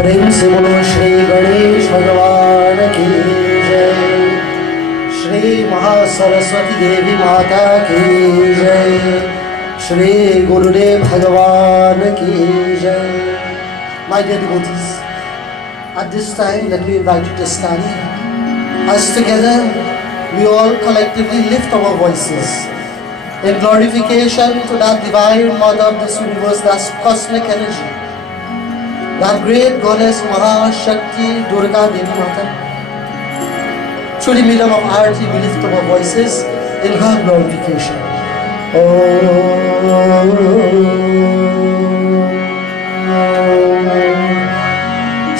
प्रेम से बोलो श्री गणेश भगवान की जय। श्री महासरस्वती देवी माता की जय। श्री गुरुदेव भगवान की जय। My dear devotees, at this time that we invite you to stand, as together we all collectively lift our voices in glorification to that divine mother of this universe, that cosmic energy, that great goddess Mahashakti Durga Devi Mata. Through the medium of arati, we lift our voices in her glorification.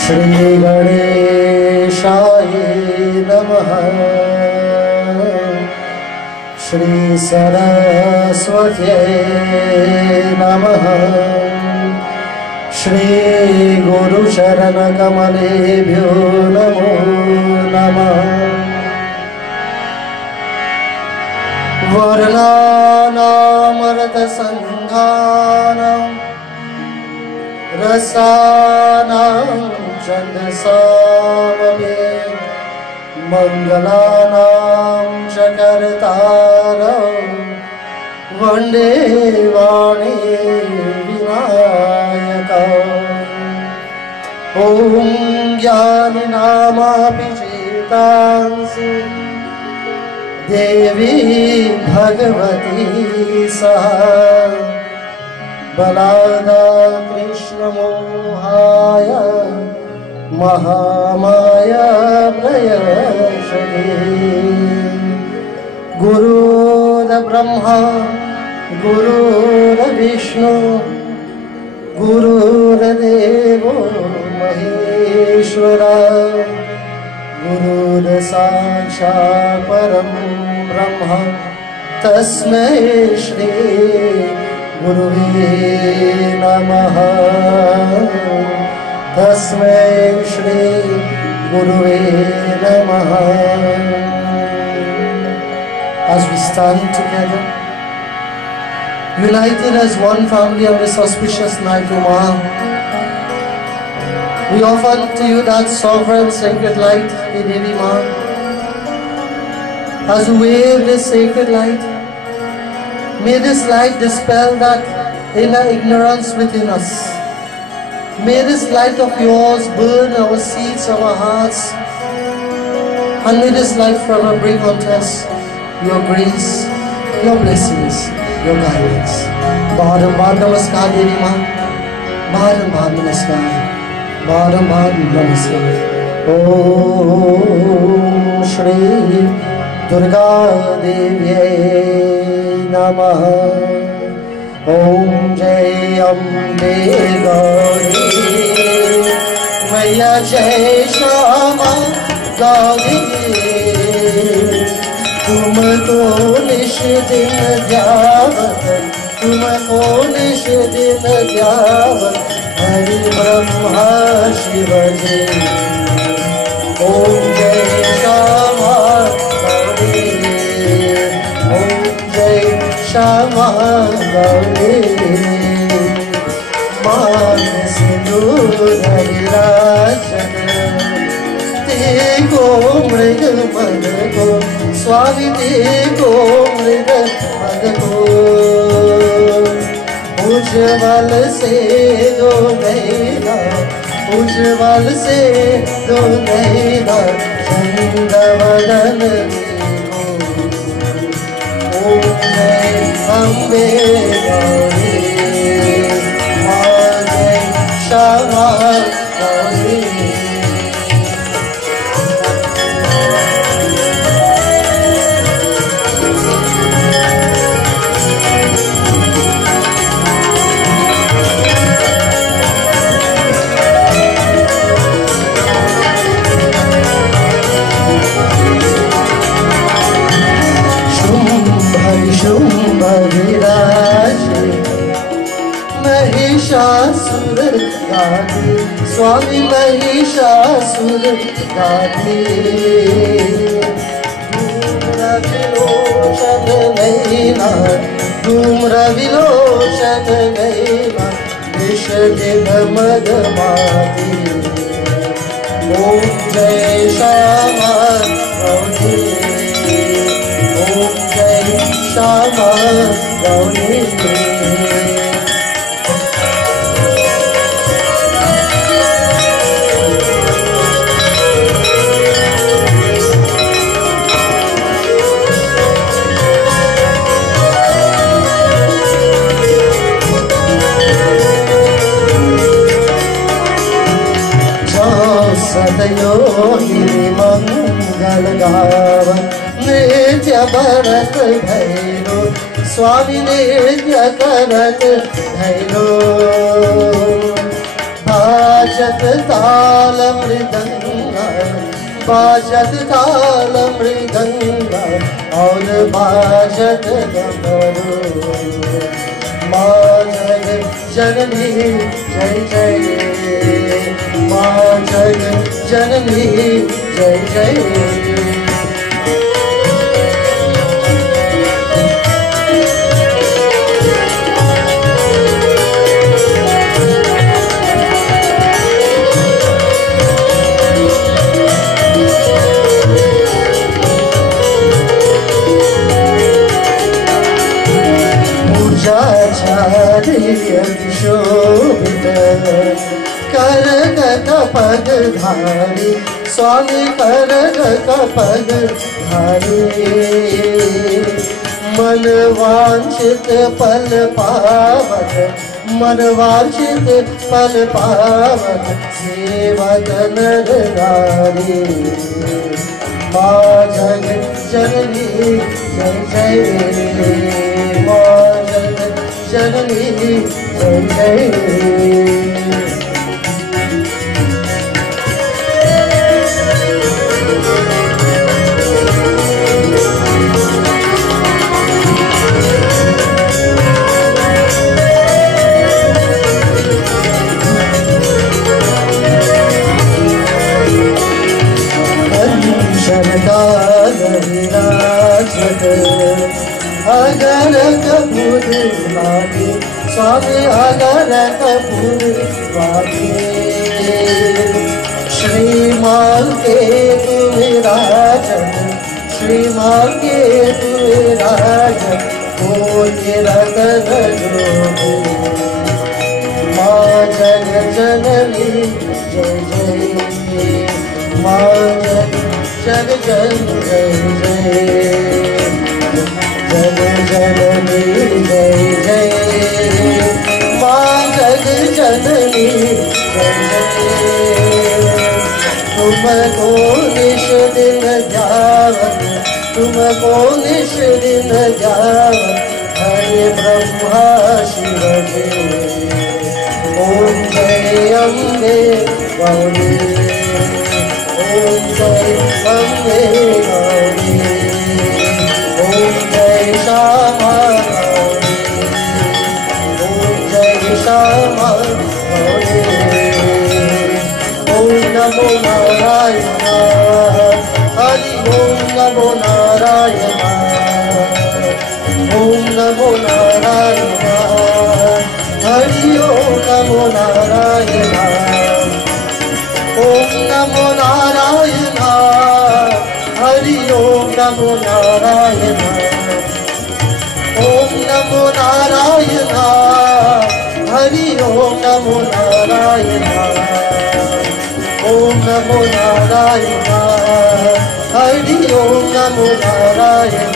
Shri Ganeshaya Namaha. Shri Saraswati Namaha. Shri Guru Sharana Kamalebhyo Namo Namah. Varnanam Artha Sanghanam Rasanam Chandasavame Mangalanam Chakartaram Vande Vani Vinayaka. Om Jnani Namapi Chetansi Devi Bhagavati Saha Balada Krishna Mohaya Mahamaya Prayashani. Guru da Brahma, Guru da Vishnu, Guru da Devo Maheshwara. Guru da Sakshat Param Brahma Tasmai Shri Guruve Namaha. Tasmai Shri Guruve Namaha. As we stand together, united as one family on this auspicious night, O Ma, we offer to you that sovereign sacred light, Hey Devi Ma. As we wave this sacred light, may this light dispel that inner ignorance within us. May this light of yours burn our seeds, our hearts, and may this light forever bring unto us your grace, your blessings, your guidance. Barambar Namaskar Devi Ma. Barambar Namaskar. Barambar Namaskar. Om Shri Durga Devi Namaha. Om Jai Ambe Gauri Maya Jai Shama Gauri. तुमको निश दिन ध्यावत, तुमको निश दिन ध्यावत, हरि ब्रह्मा शिव जी. ओम जय श्यामा गौरी. ओम जय श्यामा गौरी. मान सिंदूर हरिराजन को मृग मद को स्वामी को मृग मद को. उज्ज्वल से दो नैना, उज्ज्वल से दो नैना चंद्रवदन को. ओम जय अम्बे गौरी. जय श्यामा गौरी. महिषासुर गाते, स्वामी महिषासुर गाते. धूम्र विलोचन नैना, धूम्र विलोचन नैना, विष दिन मद माते. ओम जय श्यामा गौरी, ओम जय श्यामा गौरी। सतयोगिनी मंगल गाव नृत्य भरत भैरो, स्वामी नृत्य करत भैरो। बाजत ताल मृदंग, बाजत ताल मृदंग और बाजत डमरू। माँ जग जननी जय जय, माँ जग जननी जय जय। शोभित करग कपग धारी, स्वामी करग कपग धारी। मन वांछित पल पावक, मन वांछित पल पावक सेवक नर नारी। माँ जग जननी जय जय, माँ जग जननी जय जय। अगर कपूर वागे, स्वामी अगर कपूर वागे। श्रीमान के तुम राजन, श्रीमान के तुम राजन, ओ रतन जोगे। माँ जग जननी जय जय, माँ जग जन जय जय। जग जननी जय जय, माँ जग जननी जय जय। तुमको निश दिन ध्यावत, तुमको निश दिन ध्यावत हरे ब्रह्मा शिव जी। ओम जय अम्बे गौरी, ओम जय अम्बे गौरी। ओम जय श्यामा गौरी, ओम जय श्यामा गौरी। ओम नमो नारायण, हरि ओम नमो नारायण, ओम नमो नारायण, हरि ओम नमो नारायण। ओम नमो नारायण, हरि ओम नमो नारायण। ओम नमो नारायण, हरि ओम नमो नारायण। ओम नमो नारायण, हरि ओम नमो नारायण।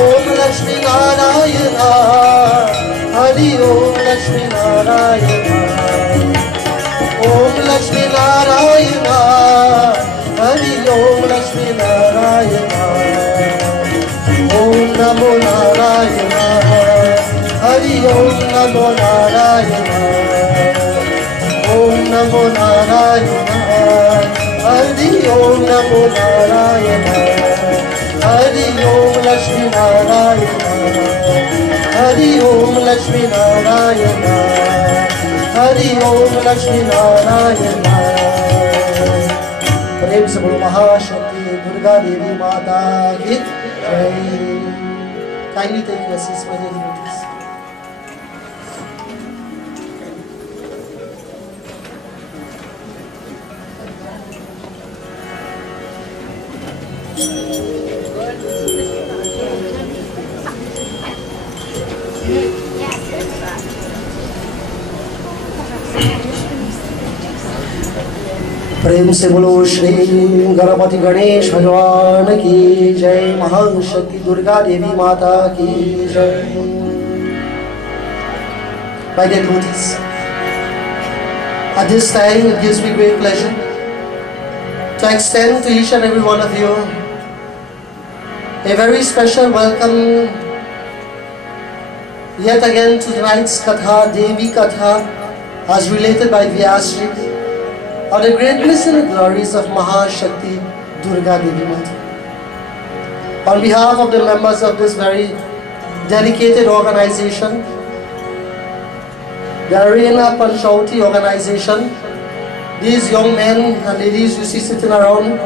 ओम लक्ष्मी नारायण, हरि ओम लक्ष्मी नारायण। ओम लक्ष्मी नारायण, हरि ओम लक्ष्मी नारायण। ओम नमो नारायण, हरि ओम नमो नारायण। ओम नमो नारायण, हरि ओम नमो नारायण। हरि ओम लक्ष्मी नारायण, हरि ओम लक्ष्मी नारायण। हरि ओम लक्ष्मी नारायण। प्रेम से बोलो महाशक्ति दुर्गा देवी माता की जय। Kindly take your seats for the devotees. प्रेम से बोलो श्री गणपति गणेश भगवान की जय, महाशक्ति दुर्गा देवी माता की जय। My dear devotees, at this time it gives me great pleasure to extend to each and every one of you a very special welcome yet again to tonight's Katha, Devi Katha, as related by Vyasji, of the greatness and the glories of Mahashakti Durga Devi Mata. On behalf of the members of this very dedicated organization, the Arena Panchauti organization, these young men and ladies you see sitting around,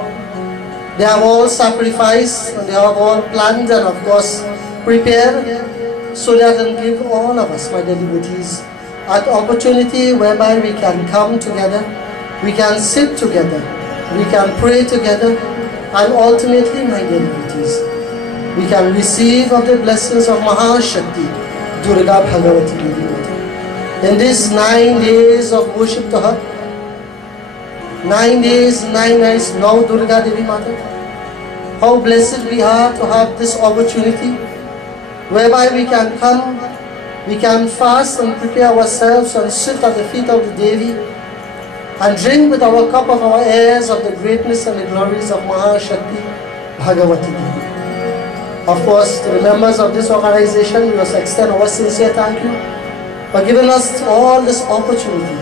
they have all sacrificed and they have all planned and of course prepared so that they can give all of us, my dear devotees, an opportunity whereby we can come together, we can sit together, we can pray together, and ultimately, my dear devotees, we can receive of the blessings of Mahashakti Durga Bhagavati Devi Mata. In these 9 days of worship to her, 9 days, 9 nights, now Durga Devi Mata, how blessed we are to have this opportunity whereby we can come, we can fast and prepare ourselves and sit at the feet of the Devi and drink with our cup of our airs of the greatness and the glories of Mahashakti Bhagavati Devi. Of course, to the members of this organization, we must extend our sincere thank you for giving us all this opportunity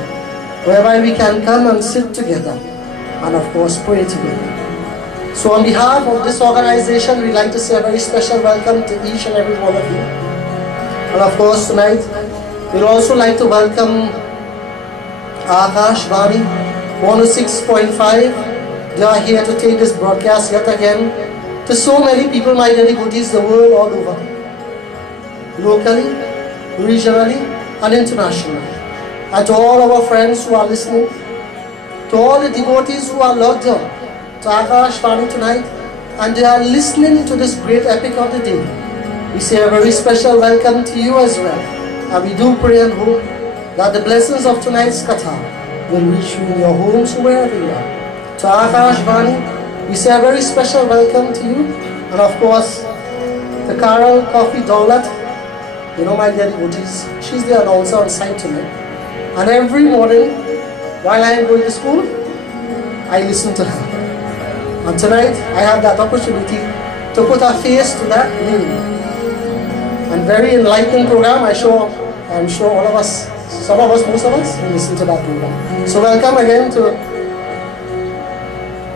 whereby we can come and sit together and of course pray together. So on behalf of this organization, we'd like to say a very special welcome to each and every one of you. And of course tonight, we'd also like to welcome Akash Vani 106.5. They are here to take this broadcast yet again to so many people, my dear devotees, the world all over, locally, regionally, and internationally. And to all our friends who are listening, to all the devotees who are logged on to Akash Vani tonight, and they are listening to this great epic of the day, we say a very special welcome to you as well. And we do pray and hope that the blessings of tonight's Katha will reach you in your homes wherever you are. To Akash Vani, we say a very special welcome to you. And of course, to Carol Coffee Daulat, you know my dear devotees, she's the announcer on site tonight. And every morning, while I am going to school, I listen to her. And tonight, I have that opportunity to put a face to that name. And very enlightening program, I'm sure all of us, some of us, most of us, will listen to that program. So welcome again to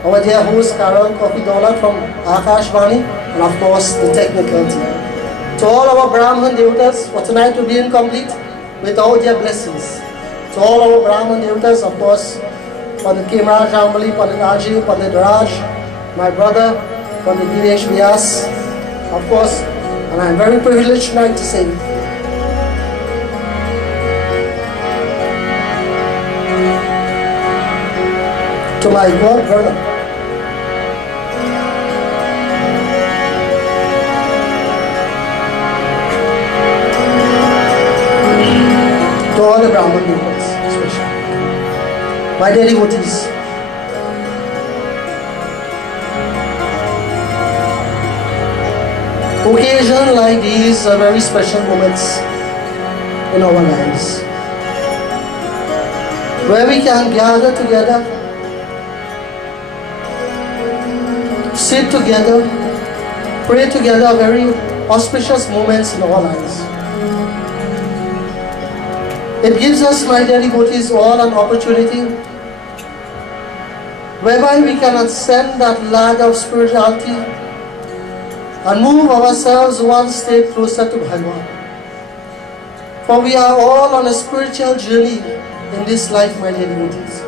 our dear host, Carol Coffee Daulat from Akash Vani, and of course, the technical team. To all our Brahman Devatas, for tonight will be incomplete without their blessings. To all our Brahman Devatas, of course, Pandit Kemraj Ambali, Pandit Aji, Pandit Raj, my brother, Pandit Dinesh Vyas, of course, and I am very privileged tonight to say, to my God brother, to all the Brahman devotees, especially my dear devotees, occasions like these are very special moments in our lives where we can gather together, sit together, pray together, very auspicious moments in our lives. It gives us, my dear devotees, all an opportunity whereby we can ascend that ladder of spirituality and move ourselves one step closer to Bhagavan. For we are all on a spiritual journey in this life, my dear devotees.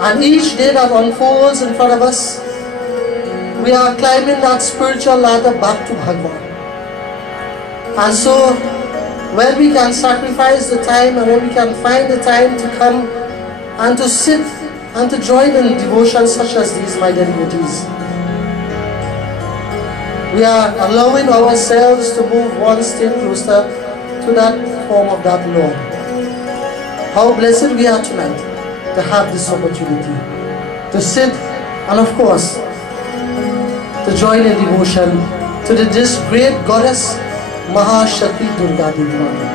And each day that unfolds in front of us, we are climbing that spiritual ladder back to Bhagavan. And so, when we can sacrifice the time and when we can find the time to come and to sit and to join in devotions such as these, my dear devotees, we are allowing ourselves to move one step closer to that form of that Lord. How blessed we are tonight to have this opportunity. to sit and of course to join in devotion to this great goddess Mahashakti Durga Devi Mata.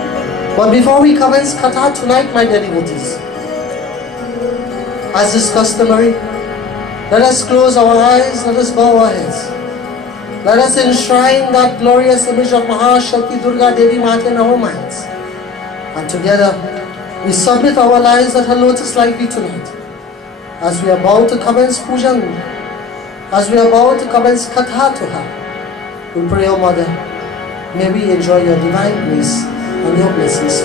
But before we commence Katha tonight, my dear devotees, as is customary, let us close our eyes, let us bow our heads. Let us enshrine that glorious image of Mahashakti Durga Devi Mata in our minds. And together, we submit our lives at her lotus-like feet tonight. As we are about to commence Pujan, as we are about to commence Katha to her, we pray, O Mother, may we enjoy your divine grace and your blessings.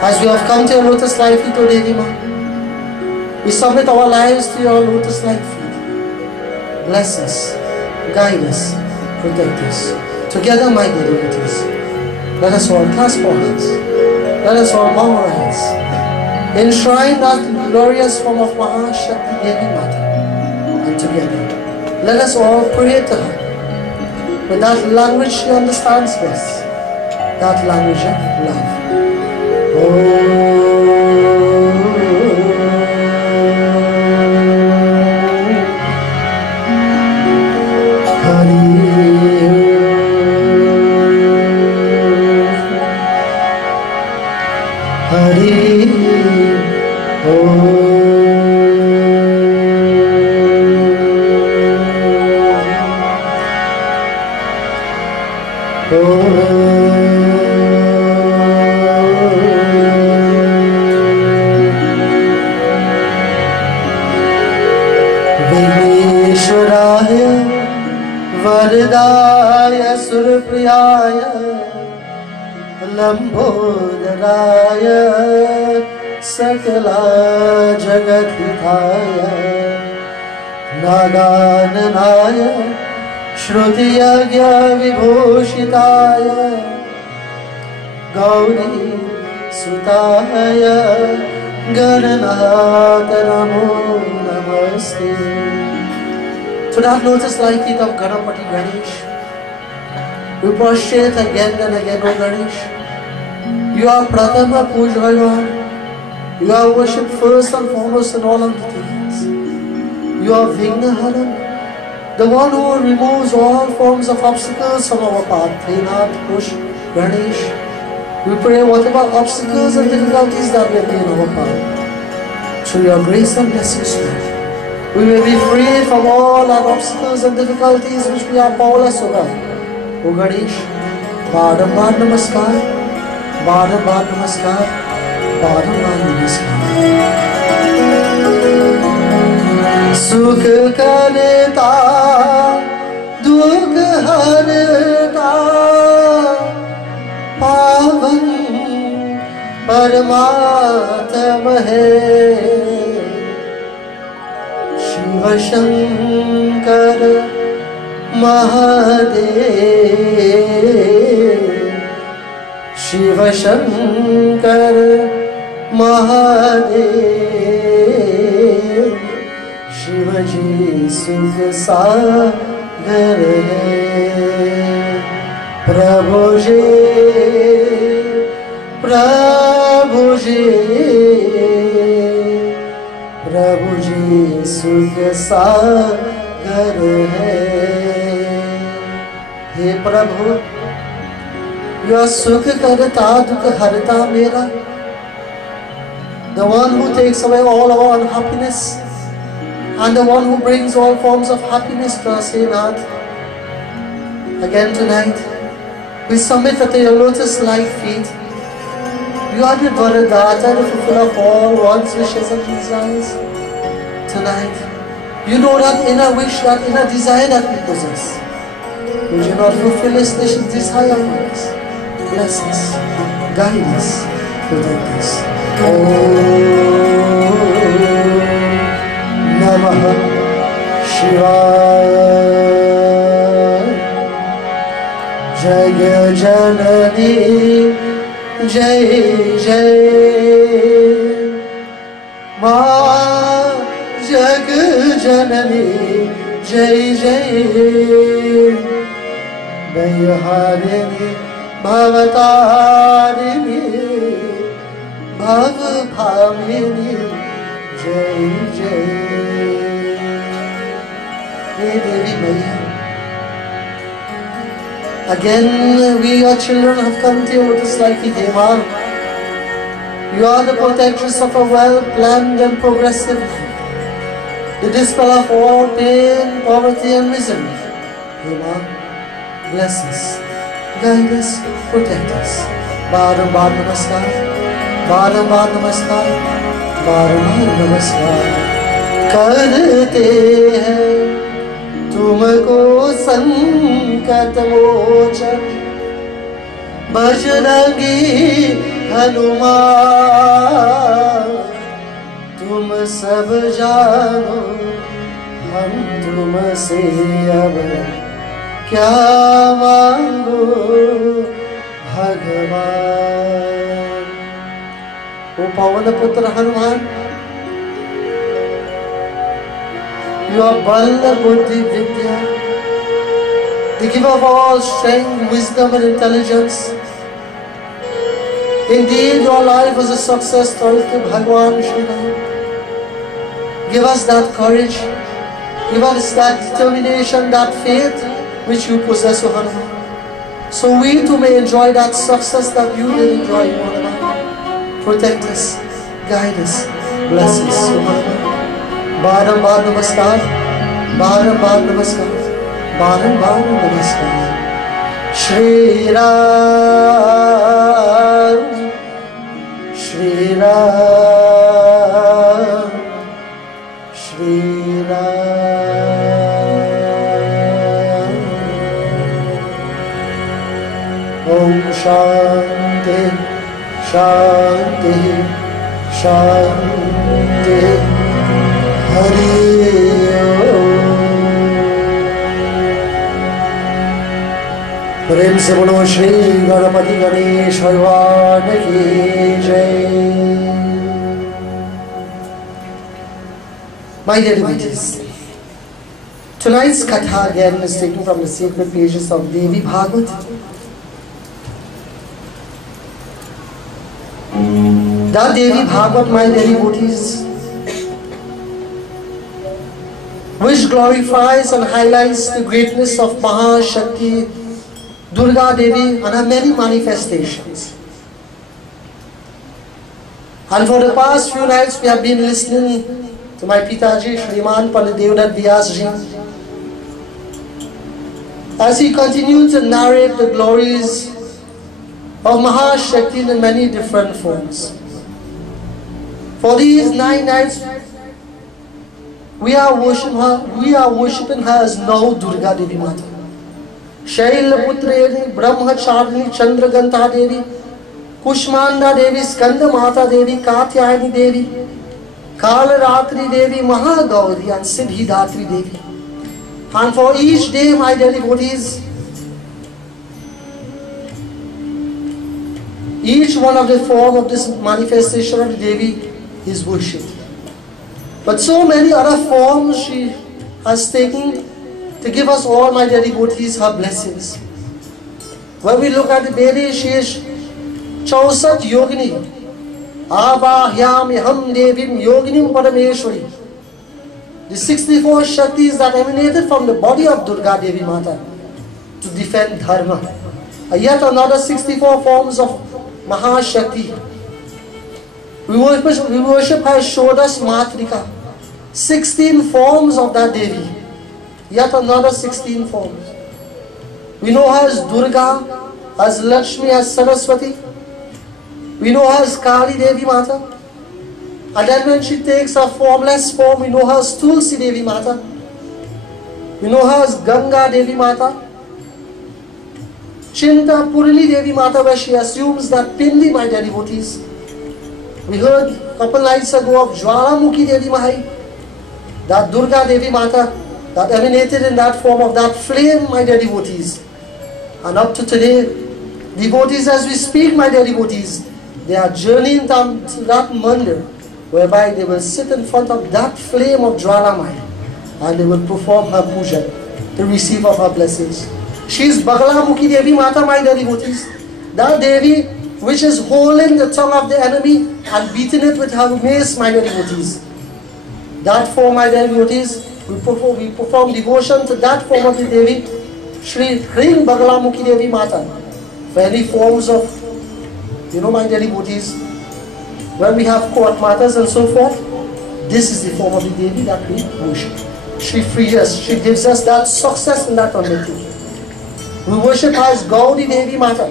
As we have come to your lotus-like feet, O Devi Ma, we submit our lives to your lotus-like feet. Bless us, guide us, protect us. Together, my dear devotees, let us all clasp our hands. Let us all bow our heads. Enshrine that glorious form of Mahashakti Devi Mata. And together, let us all pray to her with that language she understands best, that language of love. Oh. Vardaya Surpriyaya Lambodharaya Sakala Jagathithaya Nagananaya Shrutiyagya Vibhushitaya Gauri Sutaya Gananata Namo Namaste. To that lotus-like feet of Ganapati Ganesh, we prostrate again and again, O Ganesh. You are Pratama Pujaya. You are worshipped first and foremost in all entities. You are Vignaharan, the one who removes all forms of obstacles from our path. Trinath Push Ganesh. We pray whatever obstacles and difficulties that may be in our path, through your grace and blessings, Lord, we may be free from all our obstacles and difficulties which we are powerless over. O Ganesh, Badambar Namaskar, Badambar Namaskar, Badambar Namaskar. Sukh Karta, Dukh Harta, Pavan Paramatma hai. Shankar Mahadev, Shiva Shankar Mahadev, Shivaji Sukh Sagar hai. Prabhu Ji, Prabhu Ji, Prabhu Ji Sukh Sagar hai. Hey Prabhu, you are Sukh Karta Dukh Harta Mera, the one who takes away all our unhappiness and the one who brings all forms of happiness to us, hey Nath. Again tonight, we submit at your lotus-like feet. You are the Varadata, the fulfiller of all one's wishes and desires. Tonight, you know that inner wish, that inner desire that we possess. Would you not fulfill this desire for us? Bless us, guide us, protect us. Om Namah Shivaya. Jaya Janani Jai Jai Ma Jag Janani Jai Jai Bhayaharini Bhavatarini Bhav Bhamini Jai Jai Hey Devi Maya. Again, we your children have come to your lotus like Deva. You are the protectress of a well-planned and progressive life, the dispel of all pain, poverty and misery. Deva, bless us, guide us, protect us. बारंबार नमस्कार, बारंबार नमस्कार, बारंबार नमस्कार करते हैं तुमको संकट मोचन बजरंगी हनुमान। तुम सब जानो हम तुमसे अब क्या मांगो भगवान। ओ पवन पुत्र Hanuman, your Bala Buddhi Vidya, the giver of all strength, wisdom and intelligence. Indeed, your life was a success story to Bhagwan Shri Ram. Give us that courage, give us that determination, that faith which you possess, O Hanuman. So we too may enjoy that success that you did enjoy, O Hanuman. Protect us, guide us, bless us, O Hanuman. बारंबार नमस्कार, बारंबार नमस्कार, बारंबार नमस्कार। श्री राम, श्री राम, श्री राम। ओम शांति शांति शांति। हरि प्रेम से बोलो श्री गणपति गणेश भगवान की जय। My dear devotees, tonight's katha again is taken from the sacred pages of Devi Bhagavad. The Devi Bhagavad, my dear devotees, which glorifies and highlights the greatness of Mahashakti Durga Devi and her many manifestations. And for the past few nights we have been listening to my Pitaji Shriman Pandit Devdutt Vyas Ji as he continued to narrate the glories of Mahashakti in many different forms. For these 9 nights we are worshipping her as now Durga Devi Mata. Shailaputreni, Brahmacharini, Chandraganta Devi, Kushmanda Devi, Skanda Mata Devi, Katyayani Devi, Kalaratri Devi, Mahagauri and Siddhidatri Devi. And for each day, my dear devotees, each one of the form of this manifestation of the Devi is worshipped. But so many other forms she has taken to give us all, my dear devotees, her blessings. When we look at the Vedic, she is Chausat Yogini, Avahyami Ham Devim Yoginim Parameshwari. The 64 Shaktis that emanated from the body of Durga Devi Mata to defend Dharma. Yet another 64 forms of Mahashakti. We worship her Shodas Matrika. 16 forms of that Devi. Yet another 16 forms. We know her as Durga, as Lakshmi, as Saraswati. We know her as Kali Devi Mata. And then when she takes a formless form, we know her as Tulsi Devi Mata. We know her as Ganga Devi Mata. Chinta Purili Devi Mata, where she assumes that Pindi, my dear devotees. We heard a couple nights ago of Jwalamukhi Devi Mahai, that Durga Devi Mata that emanated in that form of that flame, my dear devotees. And up to today, devotees, as we speak, my dear devotees, they are journeying down to that mandir, whereby they will sit in front of that flame of Jwalamai and they will perform her puja to receive of her blessings. She is Bagalamukhi Devi Mata, my dear devotees, that Devi which is holding the tongue of the enemy and beating it with her mace, my dear devotees. That form, my dear devotees, We perform devotion to that form of the Devi, Shri Hring Bagalamukhi Devi Mata. For any forms of, my devotees, when we have court matters and so forth, this is the form of the Devi that we worship. She frees us, she gives us that success in that undertaking. We worship her as Gaudi Devi Mata.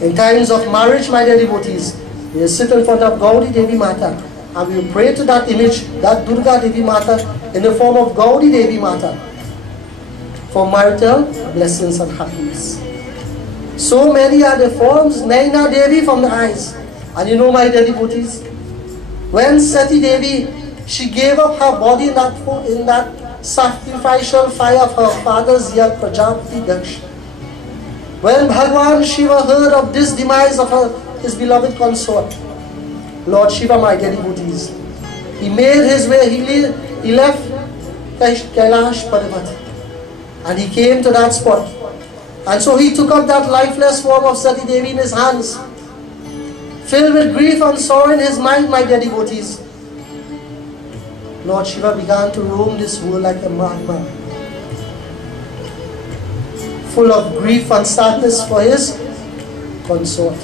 In times of marriage, my dear devotees, we sit in front of Gaudi Devi Mata and we pray to that image, that Durga Devi Mata, in the form of Gaudi Devi Mata, for marital blessings and happiness. So many are the forms. Naina Devi from the eyes. And my dear devotees, when Sati Devi, she gave up her body in that sacrificial fire of her father's Yag Prajapati Daksh. When Bhagwan Shiva heard of this demise of his beloved consort, Lord Shiva, my dear devotees, he made his way, he left Kailash Parvat and he came to that spot. And so he took up that lifeless form of Sati Devi in his hands, filled with grief and sorrow in his mind, my dear devotees. Lord Shiva began to roam this world like a madman, full of grief and sadness for his consort.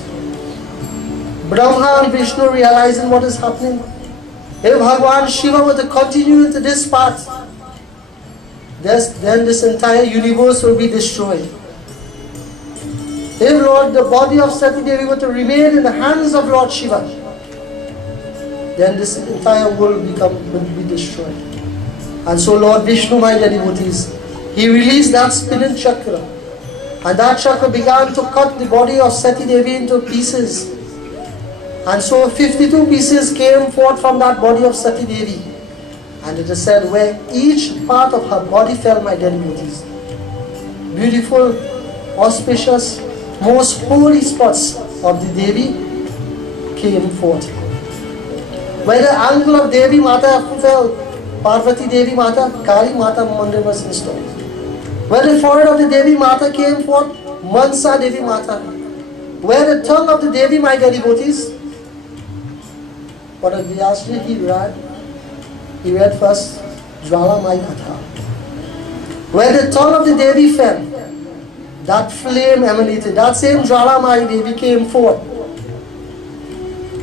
Brahma and Vishnu, realizing what is happening, if Bhagwan Shiva were to continue into this path, then this entire universe will be destroyed. If the body of Sati Devi were to remain in the hands of Lord Shiva, then this entire world will be destroyed. And so Lord Vishnu, my dear devotees, he released that spinning chakra, and that chakra began to cut the body of Sati Devi into pieces. And so 52 pieces came forth from that body of Sati Devi. And it is said, where each part of her body fell, my dear devotees, beautiful, auspicious, most holy spots of the Devi came forth. Where the angle of Devi Mata fell, Parvati Devi Mata, Kali Mata Mandir was installed. Where the forehead of the Devi Mata came forth, Mansa Devi Mata. Where the tongue of the Devi, my dear devotees, what did Vyasji he read first Jwala Mai Katha. Where the tongue of the Devi fell, that flame emanated, that same Jwala Mai Devi came forth.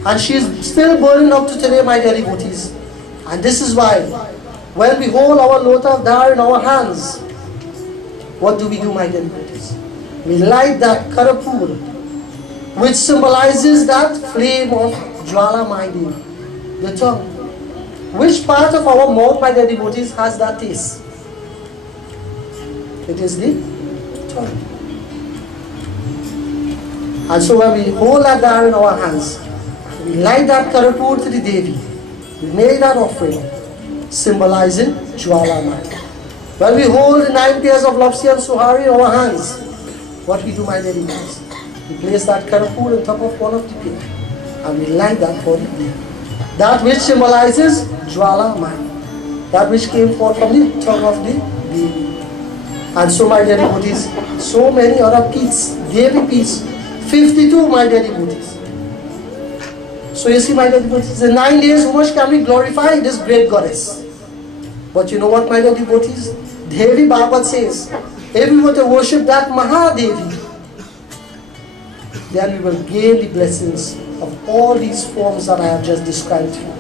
And she is still burning up to today, my dear devotees. And this is why, when we hold our lota of dar in our hands, what do, my dear devotees? We light that karapur, which symbolizes that flame of Jwala Mai Devi, the tongue. Which part of our mouth, my dear devotees, has that taste? It is the tongue. And so when we hold that dar in our hands, we light that karapur to the Devi, we make that offering, symbolizing Jwala Mai. When we hold the 9 pairs of Lapsi and Suhari in our hands, what we do, my dear devotees? We place that karapur on top of one of the pairs, and we light that for the Devi. That which symbolizes Jwala Mai, that which came forth from the tongue of the Devi. And so, my dear devotees, so many other peats, Devi peats, 52, my dear devotees. So you see, my dear devotees, in 9 days, how much can we glorify this great goddess? But you know what, my dear devotees? Devi Bhagavad says, if we were to worship that Mahadevi, then we will gain the blessings of all these forms that I have just described to you,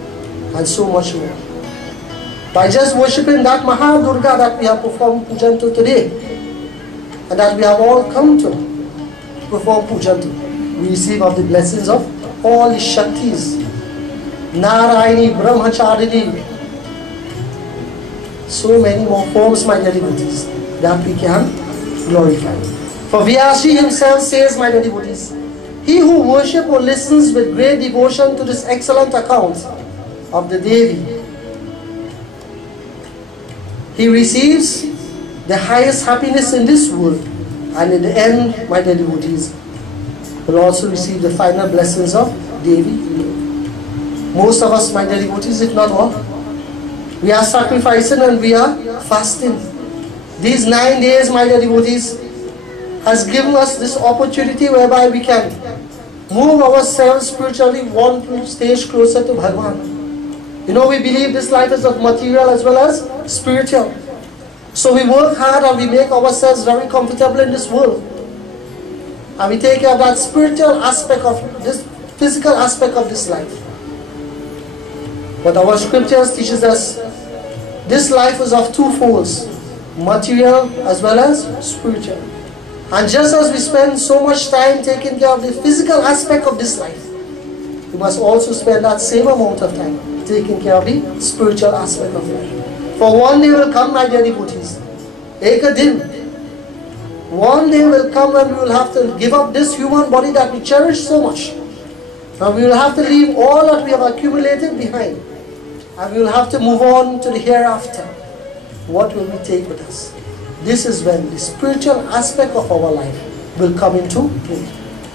and so much more. By just worshipping that Mahadurga that we have performed pujan to today, and that we have all come to perform pujan to, we receive of the blessings of all the Shaktis, Narayani, Brahmacharini, so many more forms, my dear devotees, that we can glorify. For Vyasji himself says, my dear devotees, he who worships or listens with great devotion to this excellent account of the Devi, he receives the highest happiness in this world, and in the end, my dear devotees, will also receive the final blessings of Devi. Most of us, my dear devotees, if not all, we are sacrificing and we are fasting. These 9 days, my dear devotees, has given us this opportunity whereby we can move ourselves spiritually one stage closer to Bhagavan. You know, we believe this life is of material as well as spiritual. So we work hard and we make ourselves very comfortable in this world. And we take care of that spiritual aspect of this physical aspect of this life. But our scriptures teaches us this life is of two folds, material as well as spiritual. And just as we spend so much time taking care of the physical aspect of this life, we must also spend that same amount of time taking care of the spiritual aspect of life. For one day will come, my dear devotees, one day will come when we will have to give up this human body that we cherish so much. And we will have to leave all that we have accumulated behind. And we will have to move on to the hereafter. What will we take with us? This is when the spiritual aspect of our life will come into play.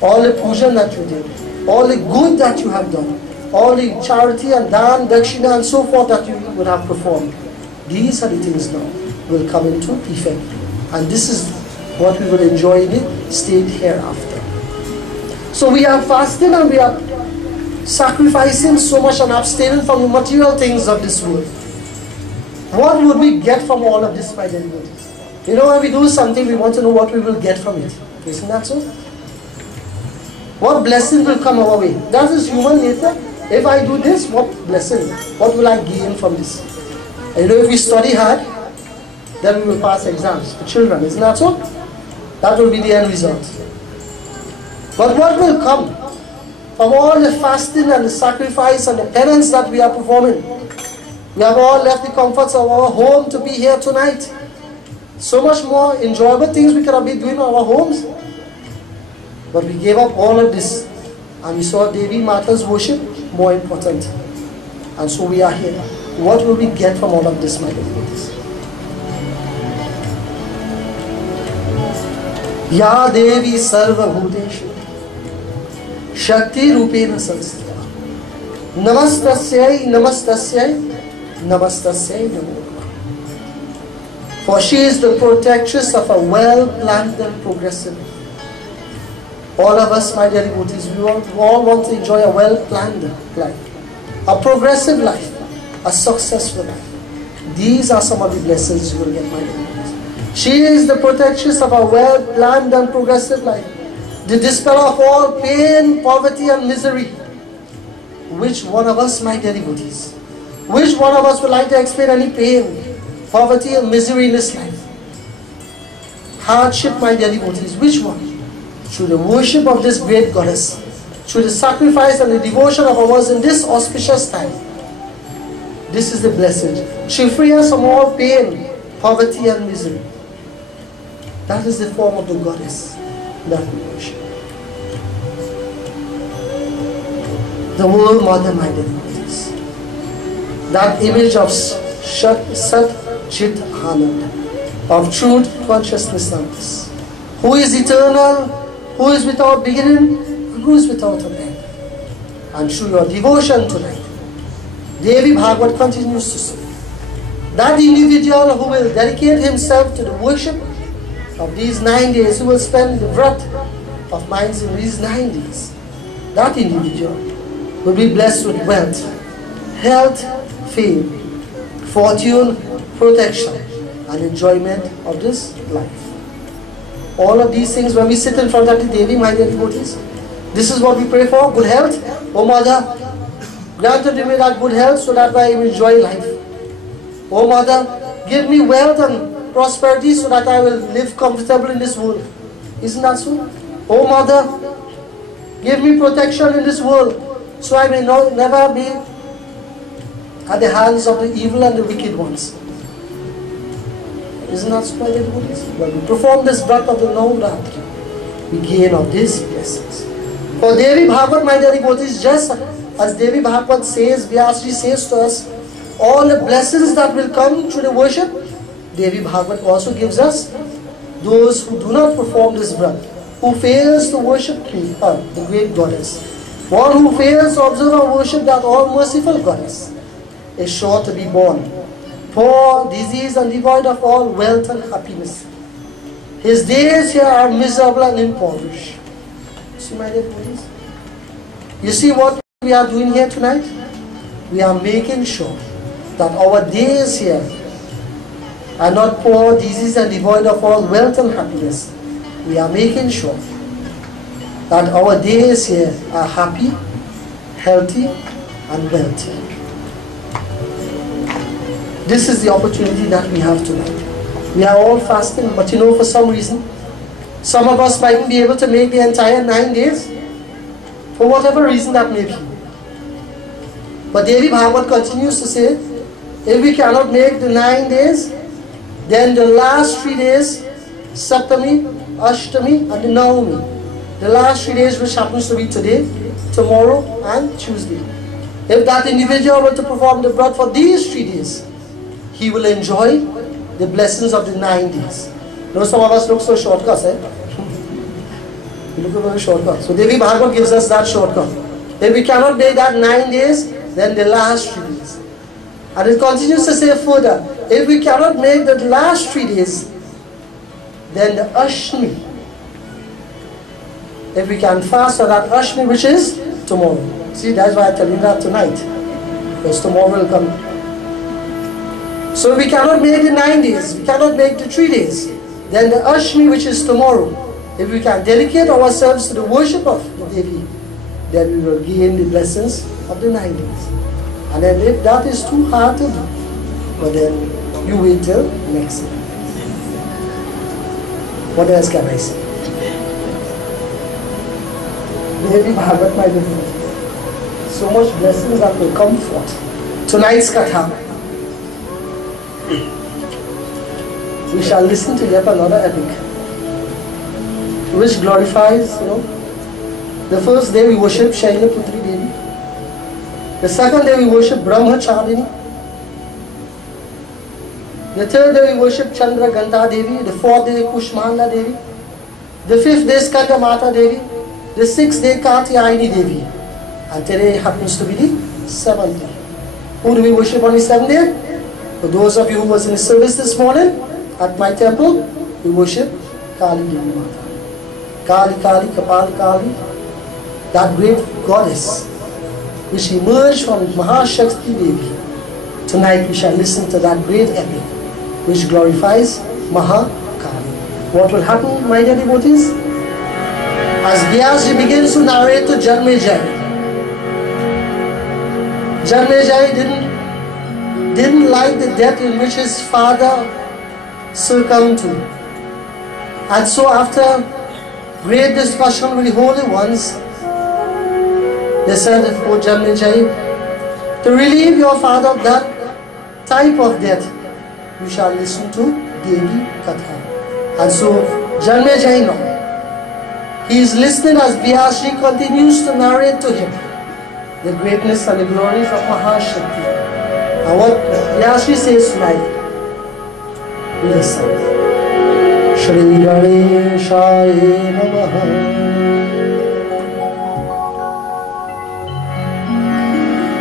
All the puja that you did, all the good that you have done, all the charity and dan, dakshina and so forth that you would have performed, these are the things now will come into effect. And this is what we will enjoy in the state hereafter. So we are fasting and we are sacrificing so much and abstaining from the material things of this world. What would we get from all of this, my dear devotees? You know, when we do something, we want to know what we will get from it. Isn't that so? What blessing will come our way? That is human nature. If I do this, what blessing? What will I gain from this? And you know, if we study hard, then we will pass exams for children. Isn't that so? That will be the end result. But what will come from all the fasting and the sacrifice and the penance that we are performing? We have all left the comforts of our home to be here tonight. So much more enjoyable things we could have been doing in our homes. But we gave up all of this and we saw Devi Mata's worship more important. And so we are here. What will we get from all of this, my devotees? Ya Devi Sarva Bhuteshu Shakti Rupena Samstita Namastasyai Namastasyai Namastasyai Namo. For she is the protectress of a well-planned and progressive life. All of us, my dear devotees, we all want to enjoy a well-planned life, a progressive life, a successful life. These are some of the blessings you will get, my dear devotees. She is the protectress of a well-planned and progressive life, the dispeller of all pain, poverty and misery. Which one of us, my dear devotees, which one of us would like to experience any pain, poverty and misery in this life? Hardship, my dear devotees, which one? Through the worship of this great goddess, through the sacrifice and the devotion of ours in this auspicious time, this is the blessing. She will free us from all pain, poverty and misery. That is the form of the goddess that we worship. The world mother, my dear devotees, that image of Sat Chit Anand, of truth consciousness and bliss, who is eternal, who is without beginning, and who is without an end. And through your devotion tonight, Devi Bhagavad continues to say, that individual who will dedicate himself to the worship of these 9 days, who will spend the vrat of minds in these 9 days, that individual will be blessed with wealth, health, fame, fortune, protection, and enjoyment of this life. All of these things, when we sit in front of the Devi, my dear devotees, this is what we pray for: good health. Oh Mother, grant unto me that good health so that I may enjoy life. Oh Mother, give me wealth and prosperity so that I will live comfortable in this world. Isn't that so? Oh Mother, give me protection in this world so I may never be at the hands of the evil and the wicked ones. Isn't that so, my dear devotees? When we perform this vrat of the Navratri, we gain of these blessings. For Devi Bhagavad, my dear devotees, just as Devi Bhagavad says, Vyasji says to us, all the blessings that will come through the worship, Devi Bhagavad also gives us. Those who do not perform this vrat, who fails to worship the great goddess, one who fails to observe and worship that all-merciful goddess, is sure to be born poor, diseased, and devoid of all wealth and happiness. His days here are miserable and impoverished. See, my dear friends? You see what we are doing here tonight? we are making sure that our days here are not poor, disease, and devoid of all wealth and happiness. We are making sure that our days here are happy, healthy, and wealthy. This is the opportunity that we have tonight. We are all fasting, but for some reason, some of us mightn't be able to make the entire 9 days, for whatever reason that may be. But Devi Bhagavad continues to say, if we cannot make the 9 days, then the last 3 days, Saptami, Ashtami, and the Navami, the last 3 days, which happens to be today, tomorrow, and Tuesday. If that individual were to perform the Vrat for these 3 days, he will enjoy the blessings of the 9 days. Some of us look so shortcuts, eh? We look for a shortcut. So Devi Bhagavad gives us that shortcut. If we cannot make that 9 days, then the last 3 days. And it continues to say further, if we cannot make the last 3 days, then the Ashmi. If we can fast for that Ashmi, which is tomorrow. See, that's why I tell you that tonight. Because tomorrow will come. So if we cannot make the 9 days, we cannot make the 3 days, then the Ashmi, which is tomorrow, if we can dedicate ourselves to the worship of the Devi, then we will gain the blessings of the 9 days. And then if that is too hard to do, but then you wait till next year. What else can I say? Devi Bhagavad, my beloved, so much blessings that will come forth. Tonight's Katha, we shall listen to yet another epic, which glorifies, the first day we worship Shaila Putri Devi, the second day we worship Brahmachadini, the third day we worship Chandra Ganta Devi, the fourth day Kushmanda Devi, the fifth day Skanda Mata Devi, the sixth day Katyayani Devi, and today happens to be the 7th day. Who do we worship on the 7th day? For those of you who was in the service this morning, at my temple, we worship Kali Devi Mata. Kali Kali, Kapal Kali, that great goddess, which emerged from Mahashakti Devi. Tonight we shall listen to that great epic, which glorifies Mahakali. What will happen, my dear devotees? As Vyasji begins to narrate to Janmejai, Janmejai didn't like the death in which his father succumbed to. And so after great discussion with the holy ones, they said, O Janmejai, to relieve your father of that type of death, you shall listen to Devi Katha. And so Janmejai now, he is listening as Vyasji continues to narrate to him the greatness and the glories of Mahashakti. And what Vyasji says tonight, listen. Shri Ganeshaya Namaha.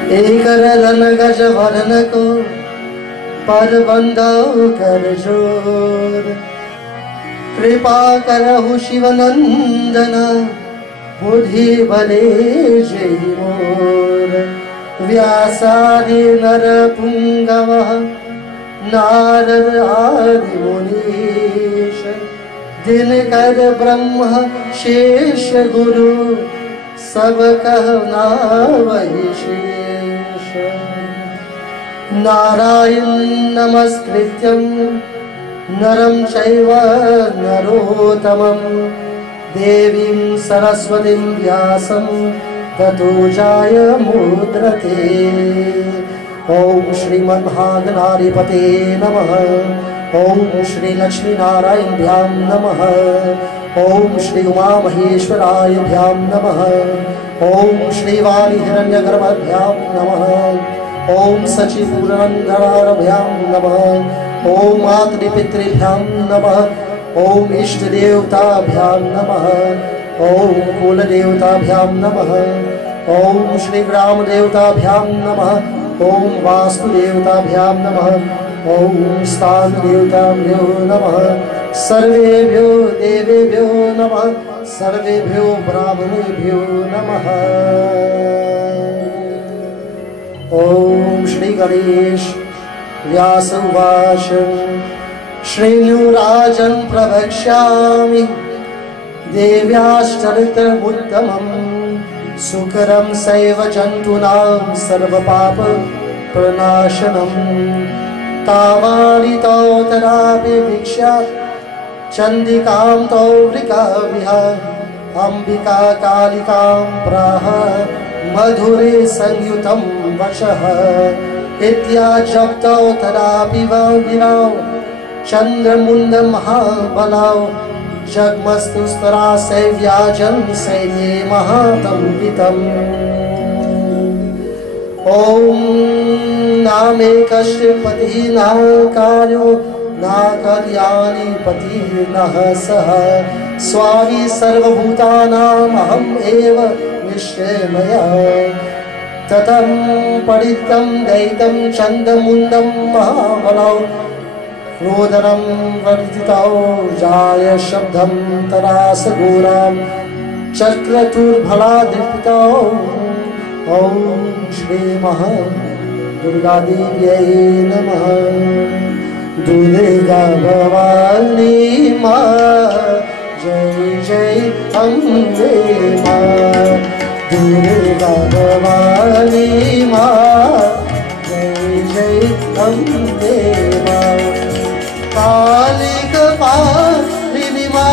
Ekar ran gaj varan ko par bandho kar jod, kripa karahu Shivanandana, बुद्धि बले जय मोर व्यासादि नर पुंगव नारद आदि मुनीश दिनकर ब्रह्म शेष गुरु सब कहना वही शेष नारायण नमस्कृत्यं नरं चैव नरोत्तमं देवीं सरस्वतीं व्यासं ततो जायमुद्रते। ओम श्रीमन्महागणाधिपते नमः। ओम श्री लक्ष्मीनारायणभ्यां नमः। ओम श्री उमामहेश्वरायभ्यां नमः। ओम श्री वाणीहिरण्यगर्भाभ्यां नमः। ओम सचिपूर्णंदराभ्यां नमः। ओम मातृपितृभ्यां नमः। ओम इष्टदेवताभ्यां नमः। ओम कुलदेवताभ्यां नमः। ओम श्री ग्रामदेवताभ्यां नमः। ओम वास्तुदेवताभ्यां नमः। ओम स्थानदेवताभ्यो नमः। सर्वेभ्यो देवेभ्यो नमः। सर्वेभ्यो ब्राह्मणेभ्यो नमः। Om Shri Ganesh Vyasavash Shreyurajan Pravakshyami Devyashtarita Uttamam Sukaram Saiva Jantunam Sarva Papa Pranashanam Tavarito Tarapi Vikshat Chandikam Taurika Viha Ambika Kalikam Praha Madhure Sanyutam Vashaha Itya Japtau Tarapi Vavirao Chandramunda Mahabalao Jagmastu Stara Sevyajan Sainye Mahatam Vitam Om Name Kashyapati Nakaryo Nakaryani Pati Nahasaha Swami Sarvabhutanam Aham Eva Nishemaya Tatam Paditam Daitam Chandamundam Mahabalao Rodaram Varditao Jaya Shabdam Tarasaguram Chakratur Bhaladipitao Om Shri Maha Durga Devyai Namaha Durga Bhavani Ma Jai Jai Ambe Ma Durga Bhavani Ma Jai Jai Ambe Ma Kalika Palini Ma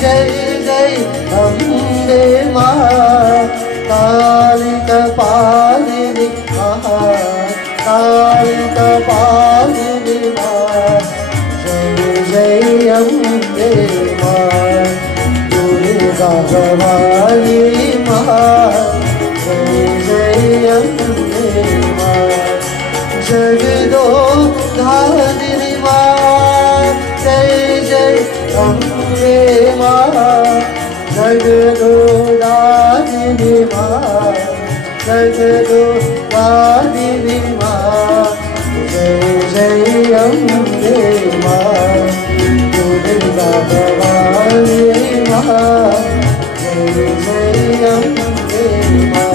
Jai Jai Ambe Ma Kalika Palini Ma Kalika Palini Ma Jai Jai Ambe Ma Durga Bhavani Ma Jai Jai Ambe Ma Jagdo Dhadini Ma Jai Jai Ambe Ma Jagdo Dhadini Ma Jagdo Dhadini Ma Jai Jai Ambe Ma Durga Bhavani Ma Jai Jai Ambe Ma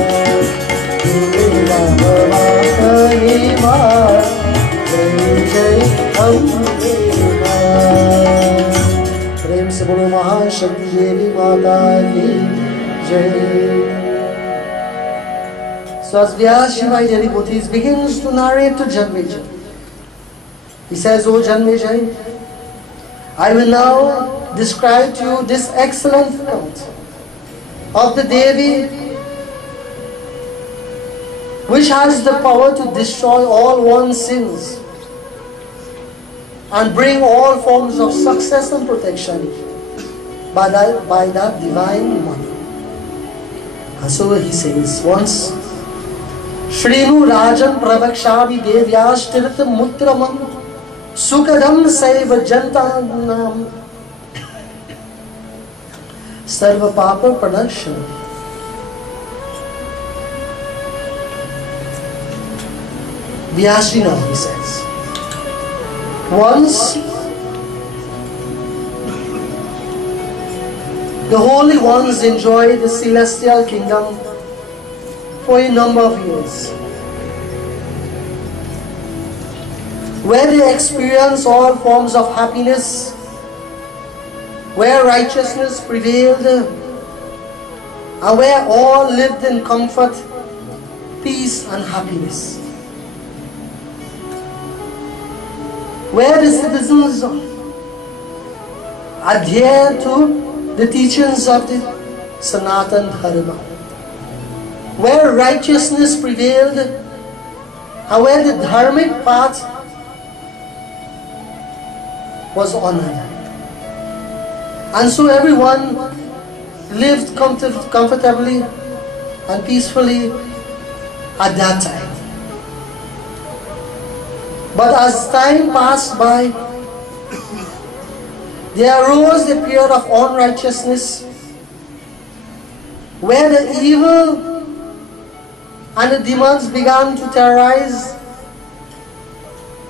Durga Bhavani Ma Jai Jai Ambe Ma प्रेम से बोलो महाशक्ति देवी माता की जय. So as Vyas Shivai Jariputis begins to narrate to Janmejai, he says, O Janmejai, I will now describe to you this excellent account of the Devi which has the power to destroy all one's sins and bring all forms of success and protection by that divine mother. And so he says, once Shrinu Rajan Pravakshami Devyashtirtam Mutramam Sukadam Saiva Jantanam Sarva Papa Production. Vyasina, he says, once the holy ones enjoy the celestial kingdom for a number of years, where they experience all forms of happiness, where righteousness prevailed, and where all lived in comfort, peace and happiness. Where the citizens adhere to the teachings of the Sanatan Dharma, where righteousness prevailed, and where the dharmic path was honored. And so everyone lived comfortably and peacefully at that time. But as time passed by, there arose a period of unrighteousness where the evil and the demons began to terrorize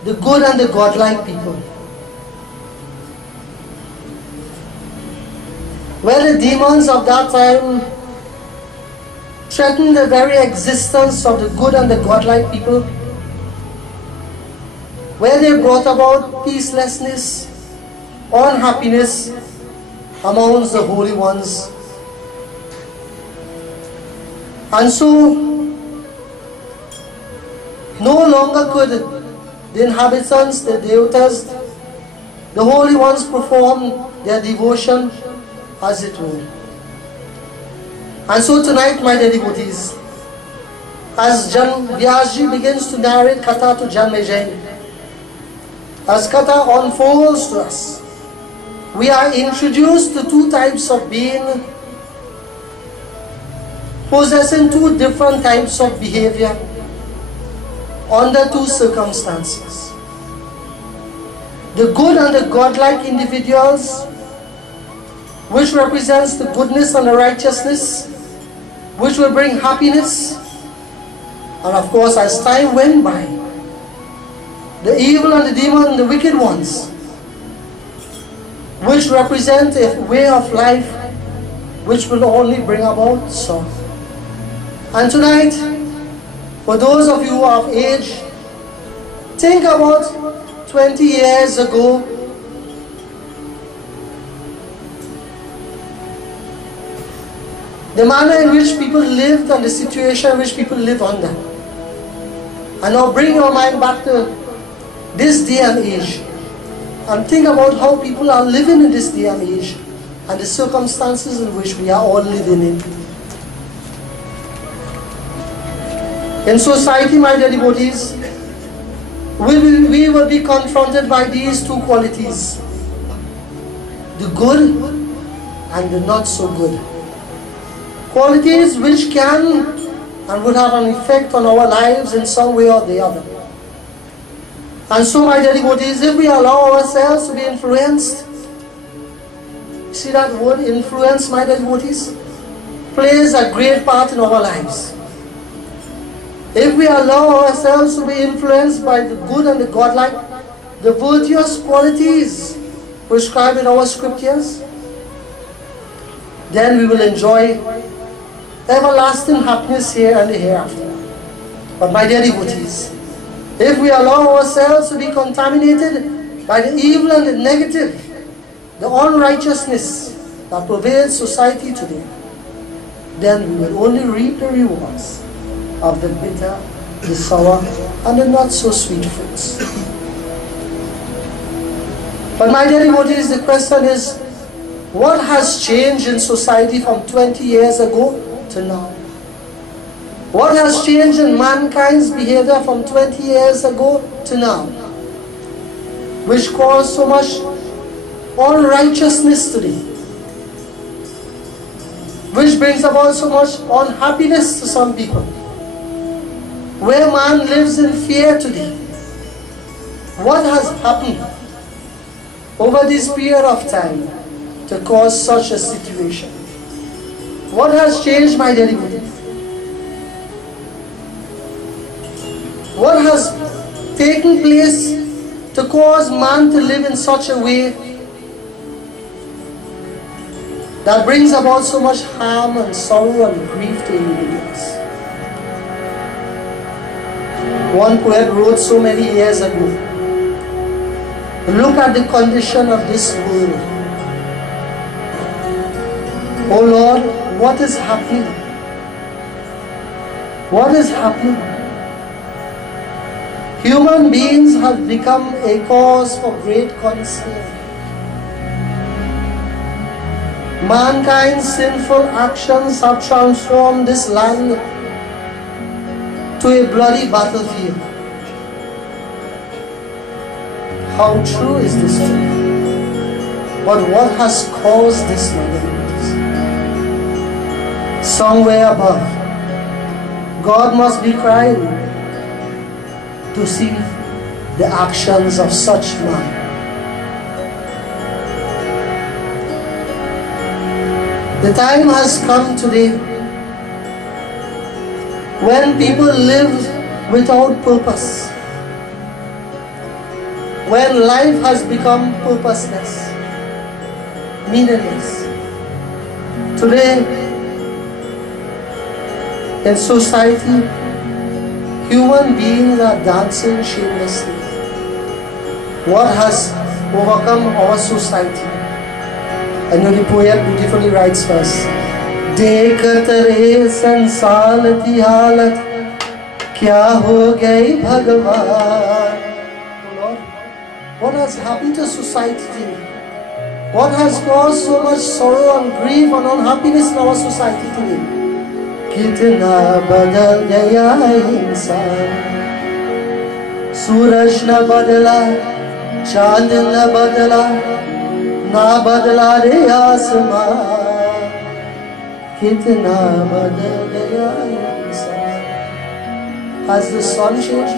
the good and the godlike people. Where the demons of that time threaten the very existence of the good and the godlike people, where they brought about peacelessness, unhappiness amongst the holy ones. And so, no longer could the inhabitants, the devatas, the holy ones perform their devotion as it were. And so tonight, my dear devotees, as Vyasji begins to narrate Katha to Janmejai, as Katha unfolds to us, we are introduced to two types of being possessing two different types of behavior under two circumstances. The good and the godlike individuals, which represents the goodness and the righteousness, which will bring happiness. And of course, as time went by, the evil and the demon and the wicked ones, which represent a way of life which will only bring about sorrow. And tonight, for those of you who are of age, think about 20 years ago. The manner in which people lived and the situation in which people live under. And now bring your mind back to this day and age. And think about how people are living in this day and age and the circumstances in which we are all living in. In society, my dear devotees, we will be confronted by these two qualities: the good and the not so good. Qualities which can and would have an effect on our lives in some way or the other. And so, my dear devotees, if we allow ourselves to be influenced, see that word influence, my dear devotees, plays a great part in our lives. If we allow ourselves to be influenced by the good and the godlike, the virtuous qualities prescribed in our scriptures, then we will enjoy everlasting happiness here and hereafter. But my dear devotees, if we allow ourselves to be contaminated by the evil and the negative, the unrighteousness that pervades society today, then we will only reap the rewards of the bitter, the sour, and the not so sweet fruits. But my dear devotees, the question is, what has changed in society from 20 years ago to now? What has changed in mankind's behavior from 20 years ago to now, which caused so much unrighteousness today, which brings about so much unhappiness to some people, where man lives in fear today? What has happened over this period of time to cause such a situation? What has changed, my dear devotees? What has taken place to cause man to live in such a way that brings about so much harm and sorrow and grief to individuals? One poet wrote so many years ago, look at the condition of this world. Oh Lord, what is happening? What is happening? Human beings have become a cause for great concern. Mankind's sinful actions have transformed this land to a bloody battlefield. How true is this truth? But what has caused this, my dear devotees? Somewhere above, God must be crying to see the actions of such man. The time has come today when people live without purpose, when life has become purposeless, meaningless. Today, In society, human beings are dancing shamelessly. What has overcome our society? And the poet beautifully writes first, देखत रे संसार की हालत क्या हो गई भगवान. What has happened to society today? What has caused so much sorrow and grief and unhappiness in our society today? कितना बदल गया इंसान. सूरज न बदला, चांद न बदला, ना बदला रे आसमान. कितना बदल गया इंसान. Has the sun changed?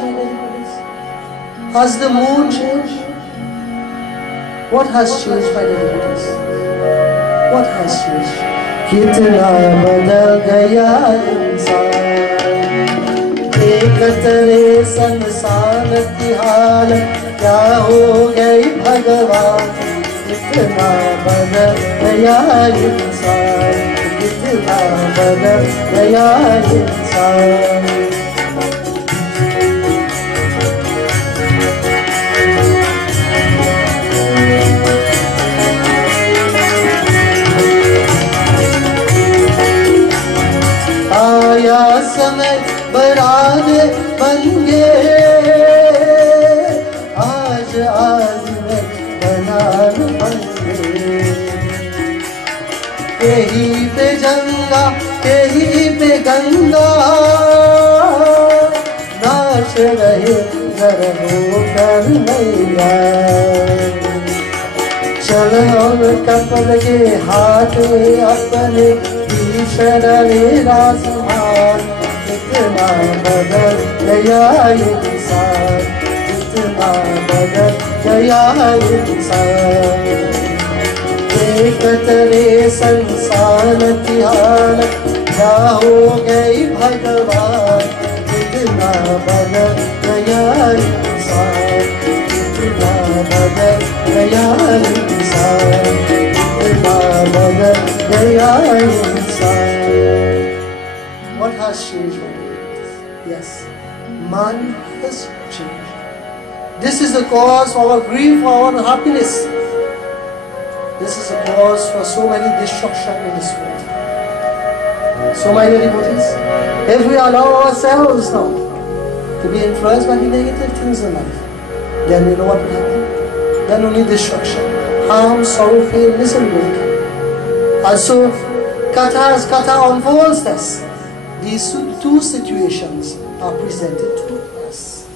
Has the moon changed? What has changed, my dear devotees? What has changed? कितना बदल गया इंसान. देखत रे संसार की हालत क्या हो गई भगवान. कितना बदल गया इंसान. कितना बदल गया इंसान. आया समय बरात बन गए, आज आज में बनान बन गए. कहीं पे जंगा कहीं पे गंगा, नाच रहे घर होकर नैया. चल और कपल के हाथ में अपने शरण आसमान. कितना बदल गया इंसान. कितना बदल गया इंसान. देखत रे संसार की हालत क्या हो गई भगवान. कितना बदल गया इंसान. कितना बदल गया इंसान. कितना बदल गया इंसान. What has changed? Yes, man has changed. This is the cause for our grief, for our unhappiness. This is the cause for so many destruction in this world. So my dear devotees, if we allow ourselves now to be influenced by the negative things in life, then you know what will happen? Then only destruction, harm, sorrow, pain, misery will come. And so Katha unfolds this. These two situations are presented to us.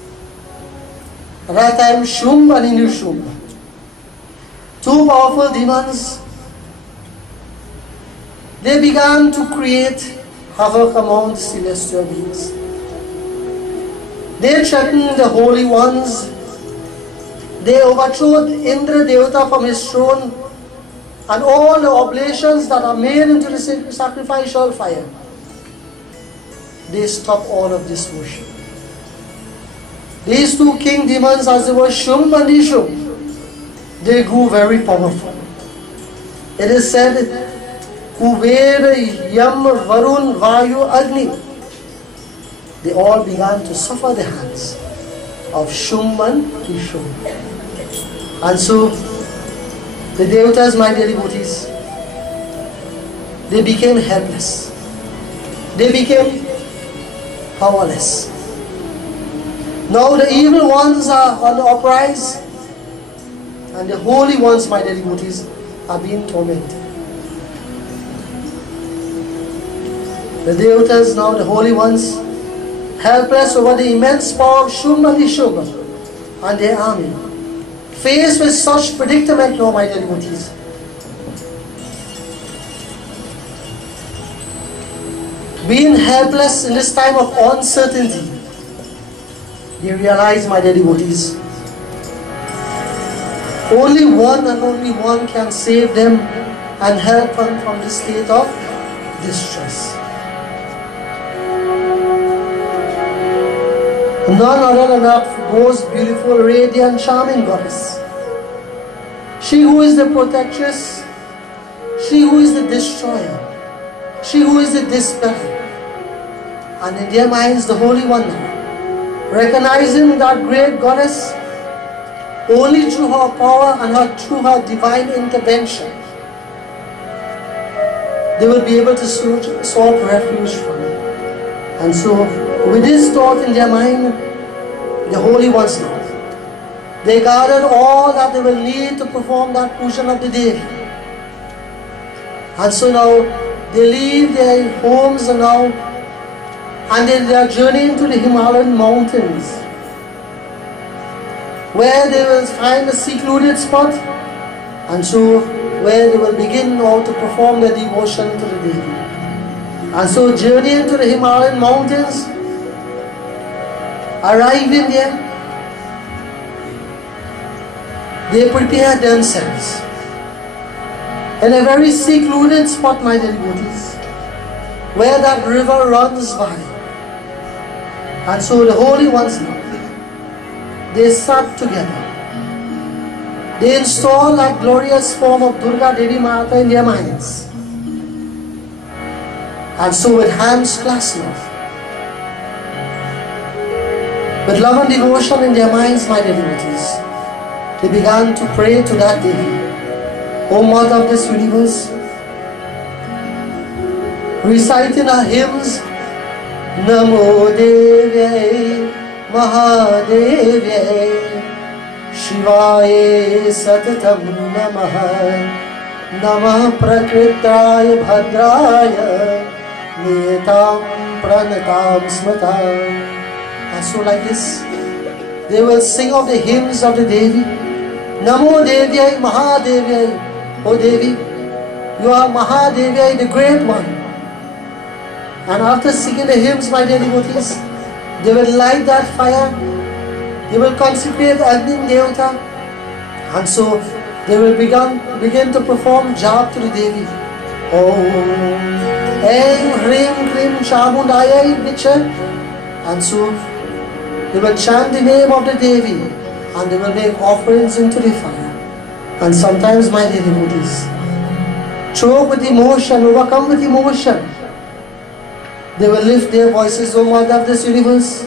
At that time, Shumba and Inushumba, two powerful demons, they began to create havoc among the celestial beings. They threatened the holy ones. They overthrew Indra Devata from his throne, and all the oblations that are made into the sacrificial fire. They stopped all of this worship. These two king demons, as they were Shumba and Nishumba, they grew very powerful. It is said, Kuber, Yam, Varun, Vayu, Agni, they all began to suffer the hands of Shumba and Nishumba. And so, the Devatas, my dear devotees, they became helpless. They became powerless. Now the evil ones are on the uprise, and the holy ones, my dear devotees, are being tormented. The Devatas, now the holy ones, helpless over the immense power of Shumba and Nishumba and their army, faced with such predicament now, my dear devotees, being helpless in this time of uncertainty, they realize, my dear devotees, only one and only one can save them and help them from this state of distress. None other than that most beautiful, radiant, charming goddess. She who is the protectress, she who is the destroyer, she who is the dispeller, and in their minds the Holy One, recognizing that great goddess only through her power and through her divine intervention, they will be able to sought refuge from it. And so, with this thought in their mind, the Holy Ones now, they gathered all that they will need to perform that pujan of the Devi. And so now, they leave their homes now, and they are journeying to the Himalayan mountains, where they will find a secluded spot, and so where they will begin now to perform their devotion to the Devi. And so journeying to the Himalayan mountains, arriving there, they prepare themselves in a very secluded spot, my dear devotees, where that river runs by. And so the Holy Ones now, they sat together. They install that glorious form of Durga Devi Mata in their minds. And so with hands clasped, with love and devotion in their minds, my dear devotees, they began to pray to that Devi. O Mother of this universe, reciting our hymns, Namo Devyai Mahadevyai Shivaye Satatam Namaha Namah Prakritaye Bhadraya Netam Pranatam Smatam. And so like this, they will sing of the hymns of the Devi. Namo Devyai Mahadevyai. O Devi, you are Mahadevyai, the great one. And after singing the hymns, my dear devotees, they will light that fire, they will consecrate Agni Devata, and so they will begin to perform jap to the Devi. Om Aim Hrim Krim Chamundayai Vicha. And so they will chant the name of the Devi, and they will make offerings into the fire. And sometimes, my dear devotees, choke with emotion, overcome with emotion, they will lift their voices, O Mother of this universe,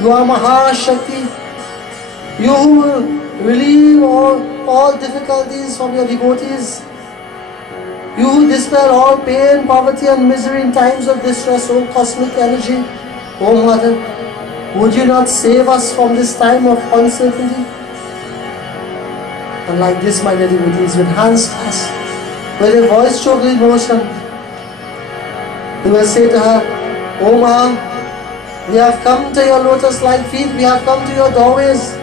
you are Mahashakti, you who will relieve all difficulties from your devotees, you who dispel all pain, poverty and misery in times of distress, O cosmic energy. O Mother, would you not save us from this time of uncertainty? And like this, my dear devotees, with hands clasped, with a voice choked with emotion, they will say to her, O Ma, we have come to your lotus-like feet, we have come to your doorways.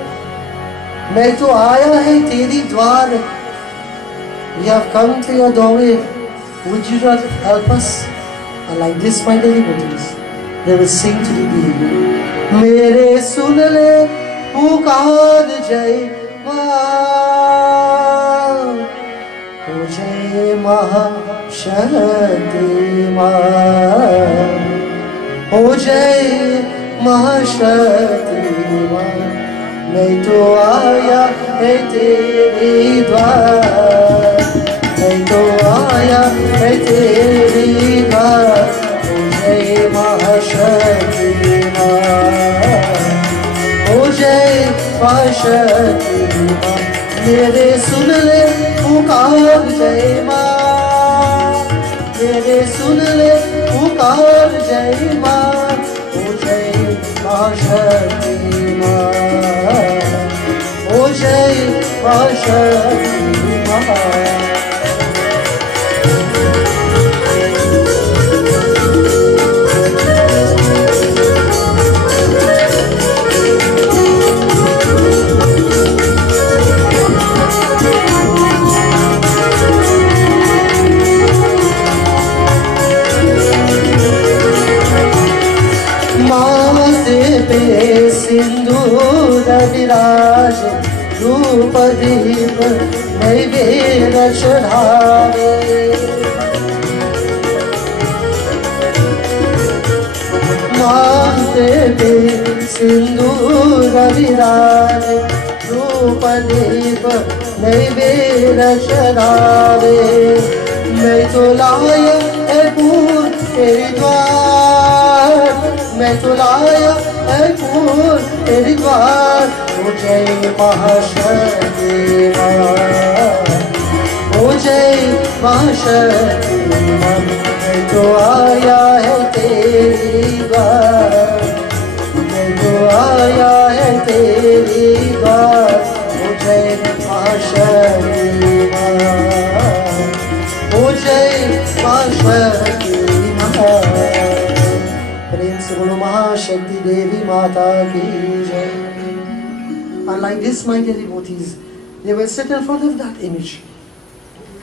Main to aaya hai teri dwar. We have come to your doorway. Would you not help us? And like this, my dear devotees, they will sing to the Devi. Mere sun le pukar jai maa, o jai Mahashakti maa, o jai Mahashakti maa. Main to aaya hai teri dwar, main to aaya hai teri dwar. Jai Mahashakti maa, o jai Mahashakti maa. Mere sun le pukar jai maa, mere sun le pukar jai maa, o jai Mahashakti maa, o jai Mahashakti maa. सिंदूर विराज रूप दीप नैवेद्य चढ़ावे, माते पे सिंदूर विराज रूप दीप नैवेद्य चढ़ावे। मैं तो लाया है फूल तेरे द्वार तो लाया है फूल तेरी द्वार। ओ जय महाशक्ति माँ, ओ जय महाशक्ति माँ, मैं तो आया है तेरी द्वार, मैं तो आया है तेरी द्वार। ओ जय महाशक्ति माँ, ओ जय महाशक्ति माँ। प्रेम से बोलो महाशक्ति देवी माता की जय। And like this, my dear devotees, they will sit in front of that image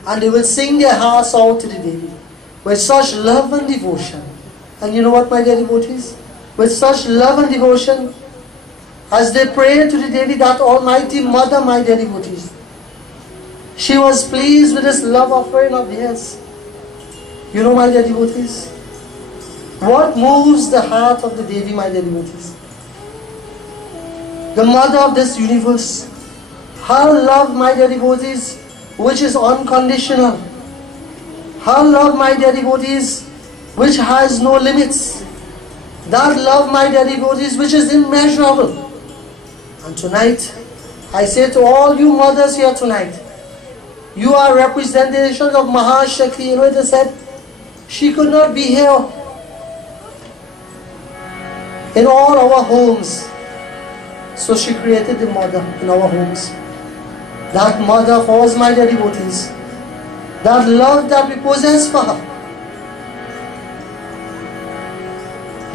and they will sing their hearts out to the Devi with such love and devotion. And you know what, my dear devotees? With such love and devotion, as they prayed to the Devi, that Almighty Mother, my dear devotees, she was pleased with this love offering of theirs. You know, my dear devotees, what moves the heart of the Devi, my dear devotees? The mother of this universe, her love, my dear devotees, which is unconditional. Her love, my dear devotees, which has no limits. That love, my dear devotees, which is immeasurable. And tonight, I say to all you mothers here tonight, you are representations of Mahashakti. You know, it is said, she could not be here in all our homes. So she created the mother in our homes. That mother for us, my dear devotees, that love that we possess for her.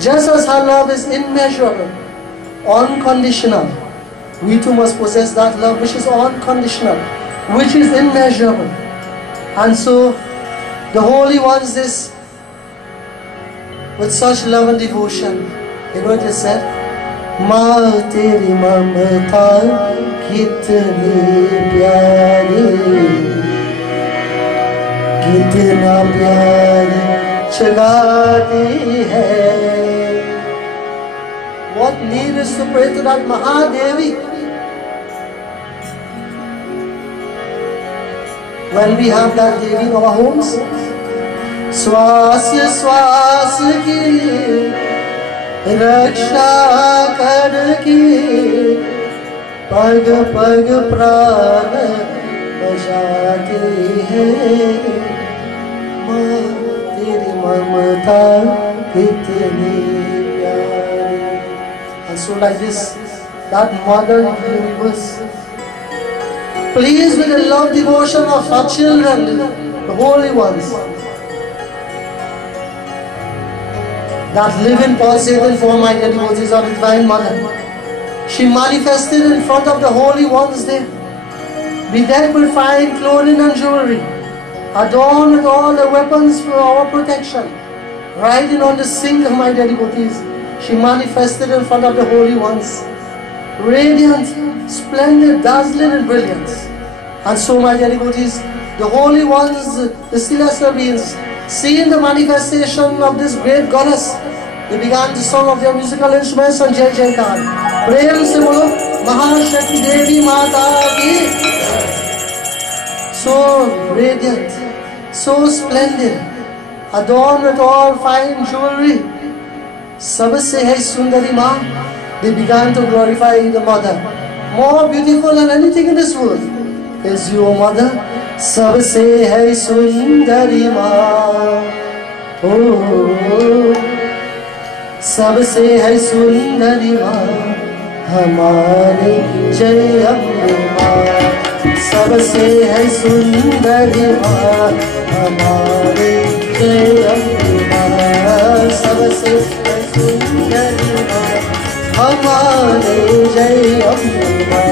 Just as her love is immeasurable, unconditional, we too must possess that love which is unconditional, which is immeasurable. And so the holy ones this with such love and devotion. You know what it is said? माँ तेरी ममता कितनी प्यारी, कितना प्यार जगाती है. What need is to pray to that Mahadevi when we have that Devi in our homes. श्वास श्वास की रक्षा करके पग पग प्राण बचाती है. माँ तेरी ममता कितनी प्यारी. And so like this, that mother of the universe, pleased with the love devotion of her children, the holy ones, that live in pulsating form, my dear devotees of the Divine Mother. She manifested in front of the holy ones there, bedecked with fine clothing and jewelry, adorned with all the weapons for our protection, riding on the singer, my dear devotees. She manifested in front of the holy ones, radiant, splendid, dazzling and brilliant. And so, my dear devotees, the holy ones, the celestial beings, seeing the manifestation of this great goddess, they began to sing of their musical instruments and Jai Jaikar. Prem se bolo Mahashakti Devi Mata ki. So radiant, so splendid, adorned with all fine jewelry. Sabse hai Sundari Ma. They began to glorify the mother. More beautiful than anything in this world is your mother. सबसे है सुंदरी माँ, ओ सबसे है सुंदरी माँ हमारी जय अम्बे माँ. सबसे है सुंदरी माँ हमारी जय अम्बे माँ. सबसे है सुंदरी माँ हमारी जय अम्बे माँ.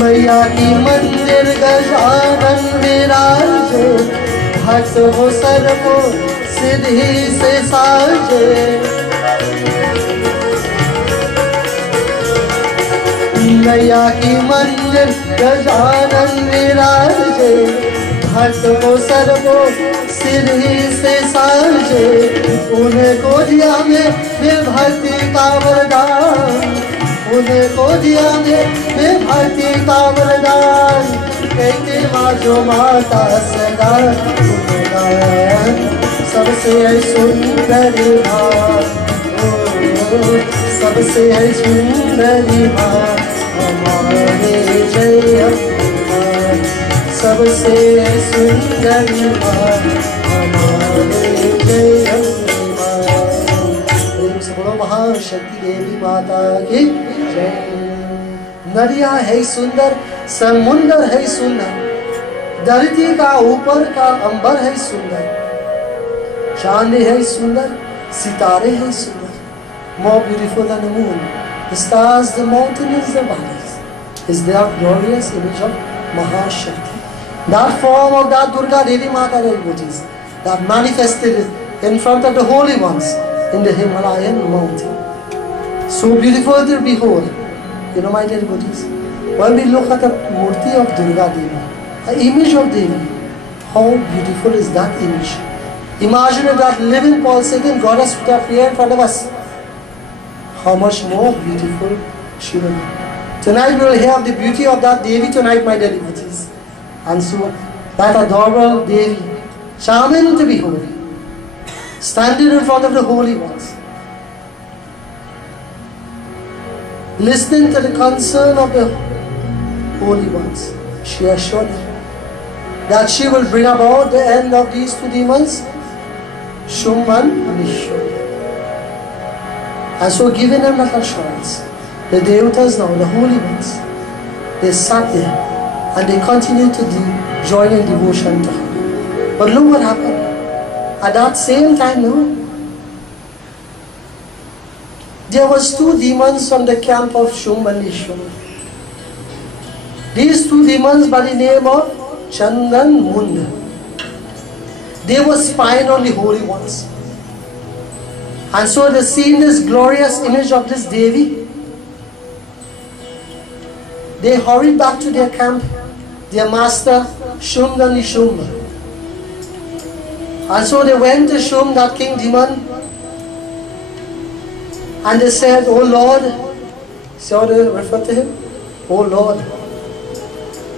मैया की मंदिर गजानन विराजे, भक्त हो सर्वो सिद्धि से साजे. मैया की मंदिर गजानन विराजे, भक्तों सर्वो सिर ही से साजे, उनको दिया मैं भक्ति का वरदान, उनको दिया मैं भक्ति का वरदान। कहते माँ जो माता सदा सबसे सुंदरी माँ, सबसे सुंदरी माँ हमारे जय माँ, सबसे सुंदरी माँ हमारे जय माँ। बोलो महाशक्ति देवी माता की जय। नदियाँ है सुंदर, समुंदर है सुंदर, धरती का ऊपर का अंबर है सुंदर, चांद है सुंदर, सितारे है सुंदर। More beautiful than the moon, the stars, the mountains, the valleys, is their glorious image of Mahashakti. That form of that Durga Devi Mata devotees that manifested in front of the holy ones in the Himalayan mountain. So beautiful to behold. You know, my dear devotees, when we look at the Murti of Durga Devi, the image of Devi, how beautiful is that image. Imagine if that living pulsating goddess would appear in front of us. How much more beautiful she will be. Tonight we will have the beauty of that Devi tonight, my dear devotees. And so, that adorable Devi, charming to behold, standing in front of the holy ones, listening to the concern of the holy ones, she assured them that she will bring about the end of these two demons, Shuman and Nishum. And so giving them that assurance, the Devatas now, the holy ones, they sat there and they continued to join in devotion to her. But look what happened. At that same time, there was two demons from the camp of Shum and Nishum. These two demons by the name of Chandan Munda. They were spying on the holy ones. And so they seen this glorious image of this Devi. They hurried back to their camp, their master Shum and Nishum. And so they went to Shum, that king demon, and they said, "Oh Lord," so they referred to him, "Oh Lord,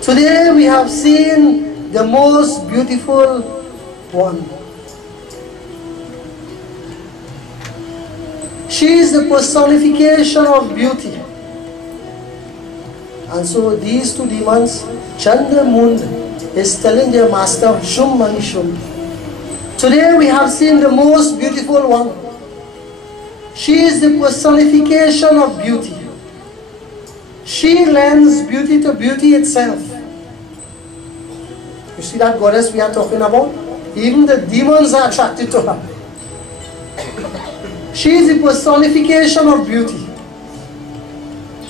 today we have seen the most beautiful one. She is the personification of beauty." And so these two demons, Chandra Mund, is telling their master Shum and Nishum, "Today we have seen the most beautiful one. She is the personification of beauty. She lends beauty to beauty itself." You see that goddess we are talking about? Even the demons are attracted to her. She is the personification of beauty.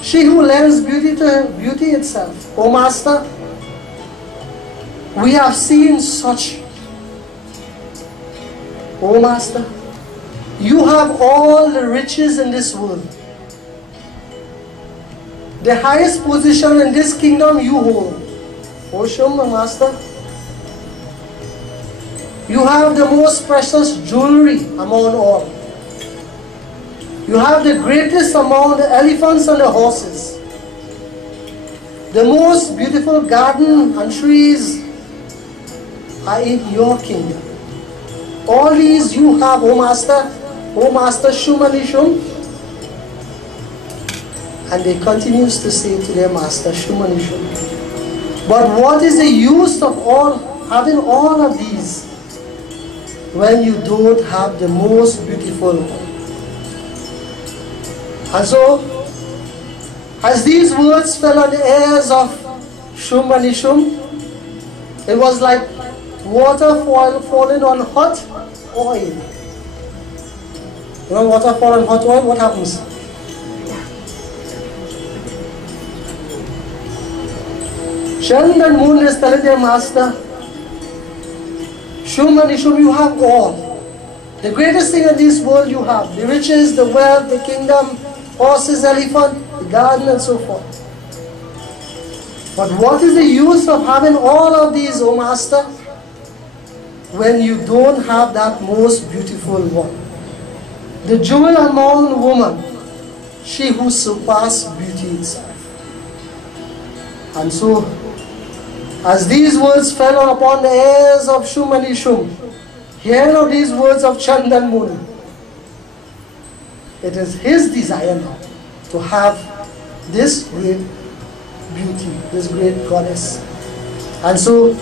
She who lends beauty to beauty itself. Oh Master, we have seen such. Oh Master, you have all the riches in this world. The highest position in this kingdom you hold. Oh Shum, Master, you have the most precious jewelry among all. You have the greatest among the elephants and the horses. The most beautiful garden and trees are in your kingdom. All these you have, O Master Shum and Nishum. And they continues to say to their master Shum and Nishum, "But what is the use of having all of these when you don't have the most beautiful one?" And so, as these words fell on the ears of Shum and Nishum, it was like water falling on hot oil. You know, water fall on hot oil, what happens? Chand and Moon is telling their master, Shum and Nishum, you have all. The greatest thing in this world you have. The riches, the wealth, the kingdom, horses, elephant, the garden and so forth. But what is the use of having all of these, O Master, when you don't have that most beautiful one? The jewel among women, she who surpassed beauty itself. And so, as these words fell upon the ears of Shum and Ishum, hearing of these words of Chand and Moon, it is his desire now to have this great beauty, this great goddess. And so,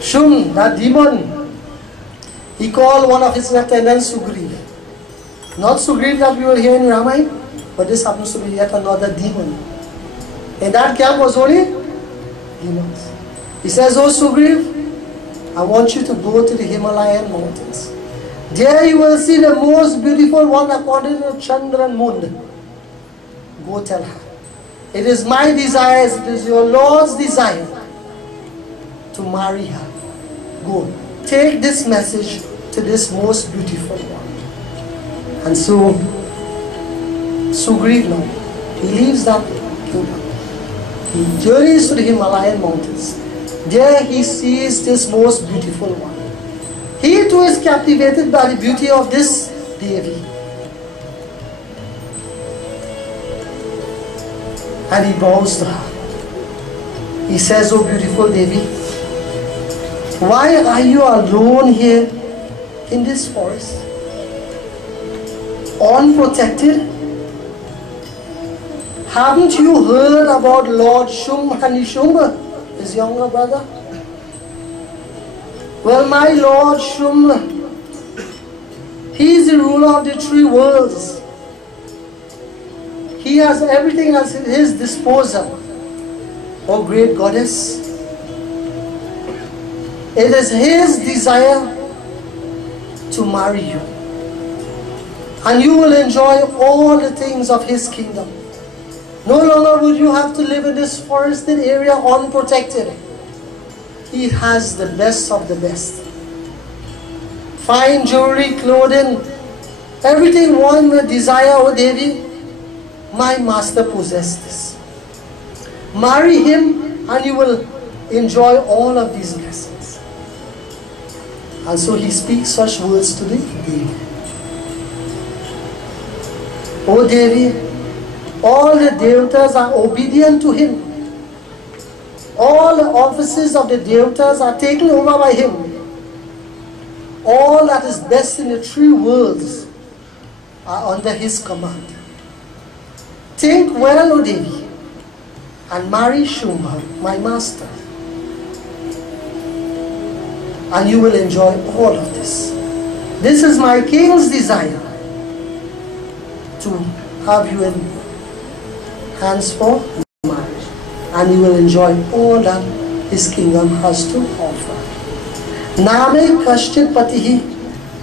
Shum, that demon, he called one of his lieutenants Sugriv. Not Sugriv that we will hear in Ramayana, but this happens to be yet another demon. In that camp was only demons. He says, "Oh Sugriv, I want you to go to the Himalayan mountains. There you will see the most beautiful one according to Chandra and Moon. Go tell her. It is my desire, it is your Lord's desire to marry her. Go. Take this message to this most beautiful one." And so, Sugriv now, he leaves that kingdom. He journeys to the Himalayan mountains. There he sees this most beautiful one. He too is captivated by the beauty of this Devi. And he bows to her. He says, "Oh beautiful Devi, why are you alone here in this forest? Unprotected? Haven't you heard about Lord Shum and Nishumba, his younger brother? Well, my Lord Shum, he is the ruler of the three worlds. He has everything at his disposal. Oh great goddess, it is his desire to marry you. And you will enjoy all the things of his kingdom. No longer would you have to live in this forested area unprotected. He has the best of the best. Fine jewelry, clothing, everything one will desire, O Devi, my master possesses. Marry him and you will enjoy all of these blessings." And so he speaks such words to the Devi. "O Devi, all the Devatas are obedient to him. All the offices of the Devatas are taken over by him. All that is best in the three worlds are under his command. Think well, O Devi, and marry Shumbha, my master. And you will enjoy all of this. This is my king's desire, to have you in hands for marriage, and you will enjoy all that his kingdom has to offer. Name kashchit patihi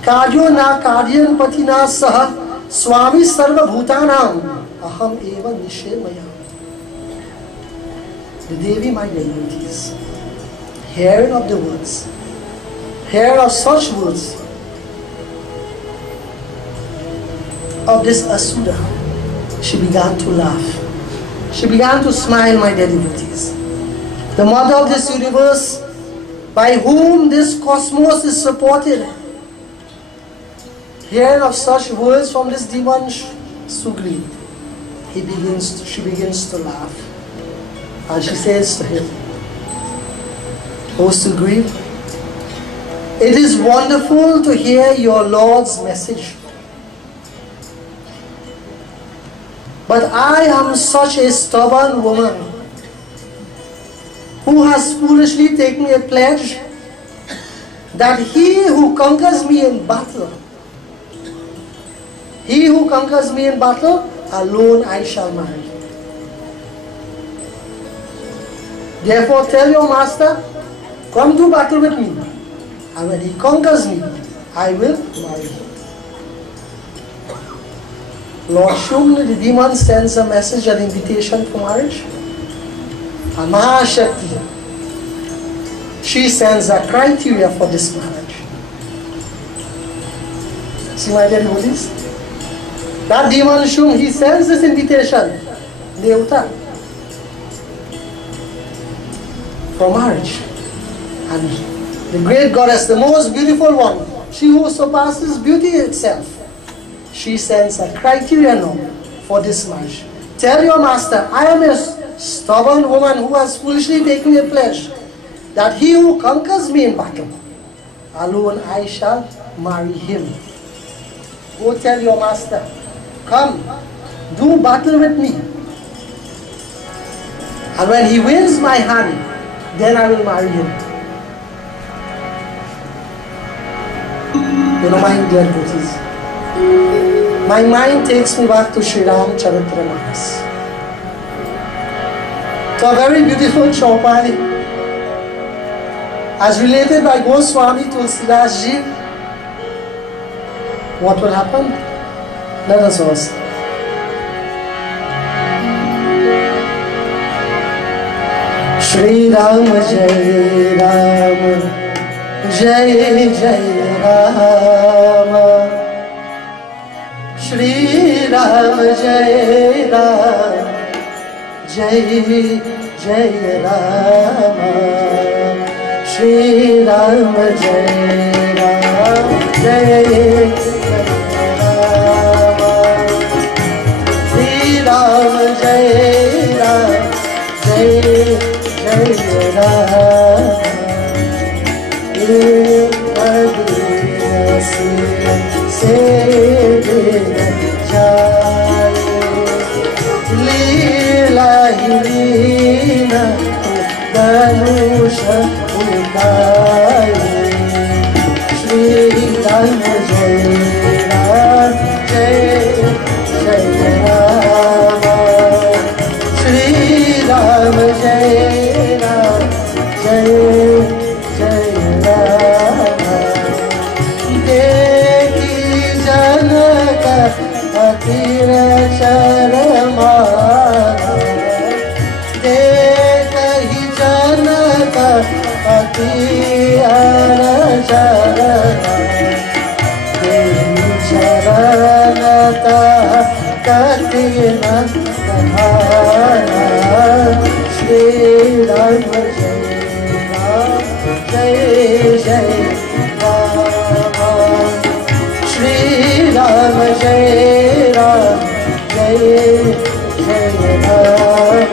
karyo na karyan patina saha swami sarva bhutanam aham eva nishemaya." The Devi, my devotees, hearing of the words, hearing of such words of this Asura, she began to laugh. She began to smile, my dear devotees. The mother of this universe, by whom this cosmos is supported, hearing of such words from this demon Sugriv, she begins to laugh. And she says to him, "O Sugriv, it is wonderful to hear your Lord's message. But I am such a stubborn woman who has foolishly taken a pledge that he who conquers me in battle, alone I shall marry. Therefore tell your master, come to battle with me, and when he conquers me, I will marry him." Lord Shum, the demon, sends a message, an invitation for marriage. And Mahashakti, she sends a criteria for this marriage. See, my dear devotees, that demon Shum, he sends this invitation, Devta. for marriage. And the great goddess, the most beautiful one, she who surpasses beauty itself, she sends a criterion now for this marriage. Tell your master, I am a stubborn woman who has foolishly taken a pledge that he who conquers me in battle, alone I shall marry him. Go tell your master, come, do battle with me. And when he wins my hand, then I will marry him. You know, my dear devotees, my mind takes me back to Sri Ram Charitamanas, to a very beautiful Chaupadi, as related by Goswami Tulsidas Ji. What will happen? Let us ask. Shri Ram Jai Ram, Jai Jai Ram. Shri Ram Jai Ram, Jai Jai Ram. Shri Ram Jai Ram, Jai Ram, Jai Ram, Jai Jai Ram. Se jai Leela Hirina Danusha Utai. Shri Ram Jai Ram, Jai Jai Ram. Shri Ram Jai Ram, Jai Jai Ram. Deki Janaka Atira Charamana, Deki Janaka Atira Charamana, Devi Charanata Katina Kahana. Shri Ram Jai Ram, Jai Jai Ram. Shri Ram Jai Ram, Jai Jai Ram.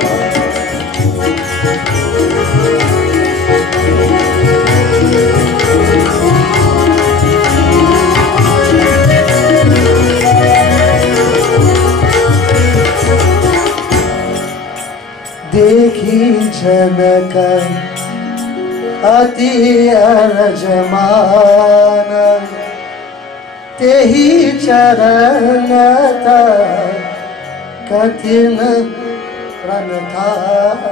देखी जनक अति अरजमान, तेहि चरण कठिन प्रणधान.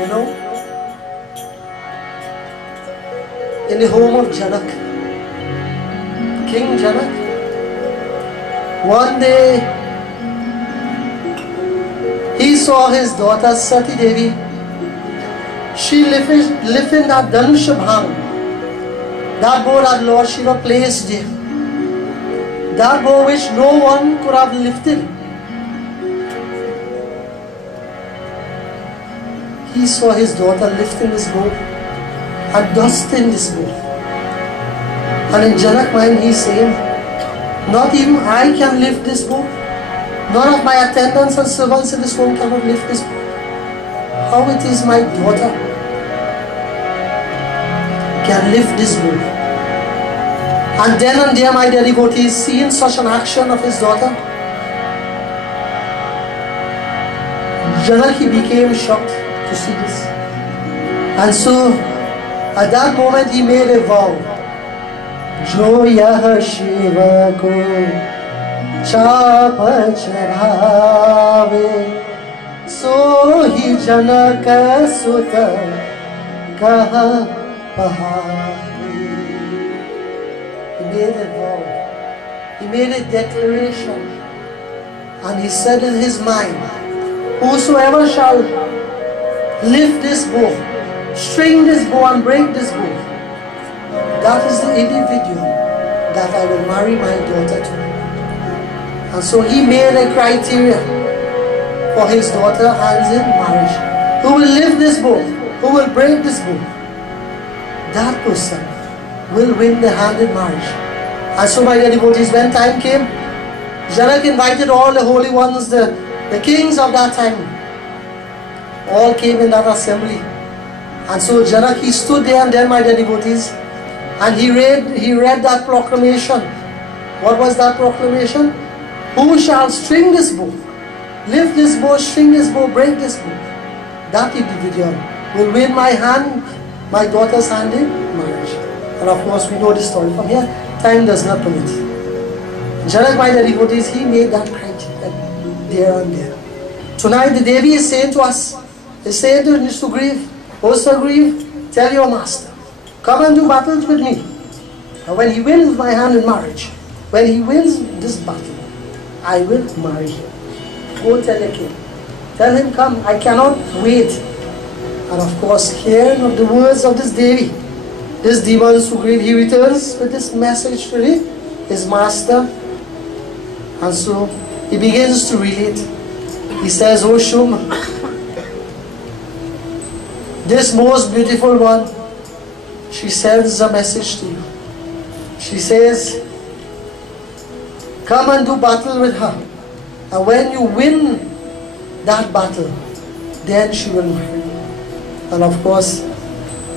You know, in the home of Janak, King Janak, one day he saw his daughter Sati Devi. She lived in that Danusha Bhang, that bow that Lord Shiva placed there, that bow which no one could have lifted. He saw his daughter lifting this bow and dusting this bow. And in Janak mind he is saying, not even I can lift this bow. None of my attendants and servants in this home cannot lift this bow. How it is my daughter can lift this bow. And then and there my dear devotees, seeing such an action of his daughter, Janak, he became shocked to see this. And so at that moment he made a vow. Jo yah Shiva ko चाप चढ़ावे, सो ही जनक सुत कह पहावे. He made a vow, he made a declaration, and he said in his mind, whosoever shall lift this bow, string this bow and break this bow, that is the individual that I will marry my daughter to. And so he made a criteria for his daughter hands in marriage. who will lift this bow, who will break this bow, that person will win the hand in marriage. And so, my dear devotees, when time came, Janak invited all the holy ones, the kings of that time, all came in that assembly. And so Janak, he stood there, and then, my dear devotees, and he read that proclamation. What was that proclamation? Who shall string this bow, lift this bow, string this bow, break this bow? That individual will win my hand, my daughter's hand in marriage. And of course, we know the story from here. Time does not permit. Janak, my dear devotees, he made that criteria there and there. Tonight, the Devi is saying to us, is saying to Sugriv, O Sugriv, tell your master, come and do battles with me. And when he wins my hand in marriage, when he wins this battle, I will marry him. Go tell the king. Tell him, come, I cannot wait. And of course, hearing of the words of this Devi, this demon Sugriv, he returns with this message to his master. And so he begins to relate. He says, O Shum, this most beautiful one, she sends a message to you. She says, come and do battle with her. And when you win that battle, then she will marry you. And of course,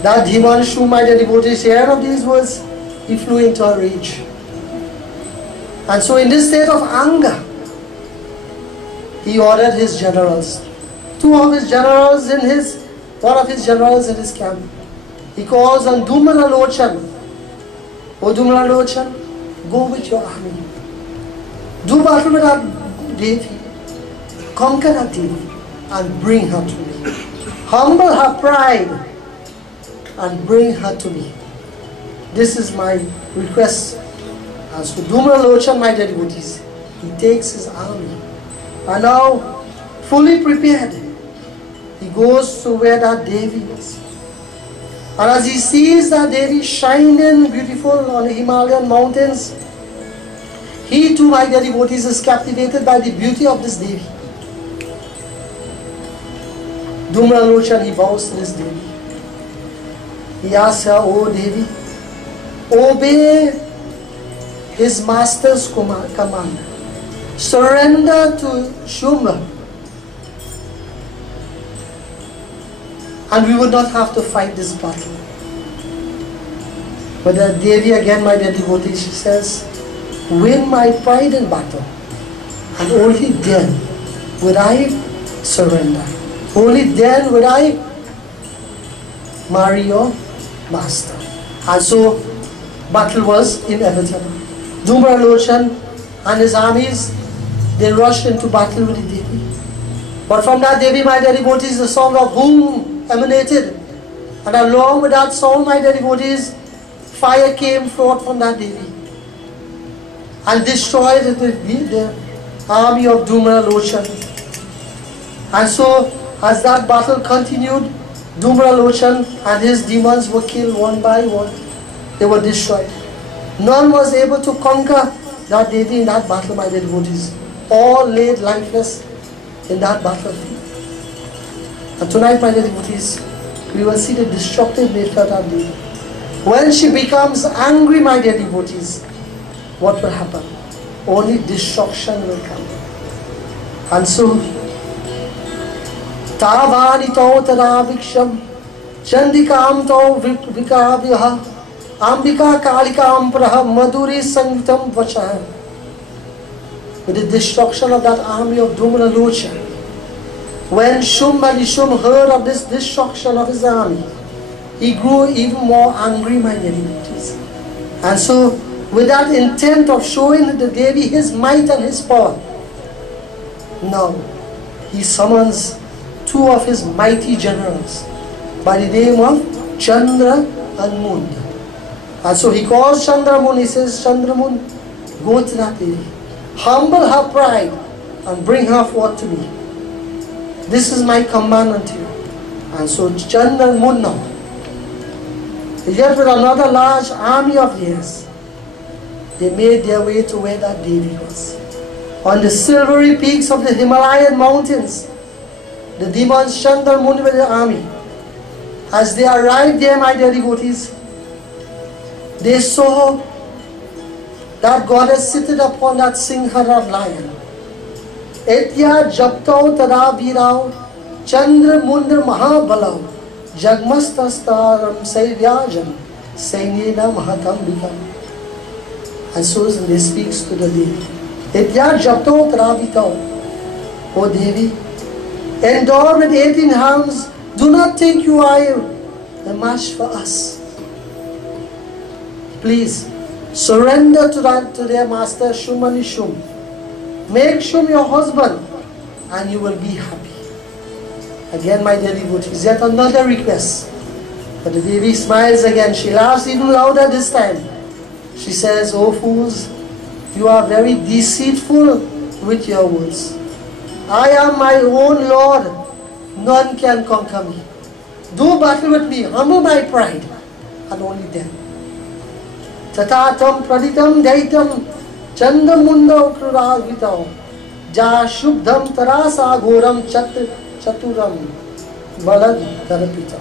that demon Shum, my dear devotees, hearing of these words, he flew into a rage. And so in this state of anger, he ordered his generals, one of his generals in his camp. He calls on Dhumralochan. O Dhumralochan, go with your army. Do battle with that Devi. Conquer that Devi and bring her to me. Humble her pride and bring her to me. This is my request. And so Dhumralochan, my dear devotees, he takes his army. And now, fully prepared, he goes to where that Devi is. And as he sees that Devi shining beautiful on the Himalayan mountains, he too, my dear devotees, is captivated by the beauty of this Devi. Dhumralochan, he bows to this Devi. He asks her, O Devi, obey his master's command. Surrender to Shuma, and we would not have to fight this battle. But the Devi again, my dear devotees, she says, win my pride in battle, and only then would I surrender. Only then would I marry your master. And so battle was inevitable. Dhumralochan and his armies, they rushed into battle with the Devi. But from that Devi, my dear devotees, the sound of boom emanated. And along with that sound, my dear devotees, fire came forth from that Devi and destroyed the army of Dhumralochan. And so, as that battle continued, Dhumralochan and his demons were killed one by one. They were destroyed. None was able to conquer that Devi in that battle, my dear devotees. All laid lifeless in that battlefield. And tonight, my dear devotees, we will see the destructive nature of that Devi. When she becomes angry, my dear devotees, what will happen? Only destruction will come. And so, Tavani to tadaviksham, Chandikam to vikavyaha, Ambika kalikam praha, Madhuri sangitam vachaha. With the destruction of that army of Dhumralochan, when Shum heard of this destruction of his army, he grew even more angry, my dear devotees. And so, with that intent of showing the Devi his might and his power, now he summons two of his mighty generals by the name of Chandra and Moon. And so he calls Chandra Moon, he says, Chandra Moon, go to that Devi, humble her pride and bring her forth to me. This is my command unto you. And so Chandra and Moon now, yet with another large army of theirs, they made their way to where that Devi was. On the silvery peaks of the Himalayan mountains, the demons Chandra Mun with the army. As they arrived there, my dear devotees, they saw that goddess seated upon that Singhara lion. Etya Japtau Tada Virao Chandra Mundra Mahabalau Jagmastastaram Saivyajam Sainina Mahatambikam. And so they speaks to the Devi. Etya Japtau Tada Virao. O Devi, endowed with 18 hounds, do not think you are a match for us. Please surrender to their master Shumani Shum. Make Shum your husband and you will be happy. Again, my dear devotees, yet another request. But the Devi smiles again. She laughs even louder this time. She says, "O fools, you are very deceitful with your words. I am my own Lord. None can conquer me. Do battle with me, humble my pride, and only then. Tatatam praditam daitam chandamunda ukruravitam ja shubdam tarasa ghoram chaturam balad tarapitam."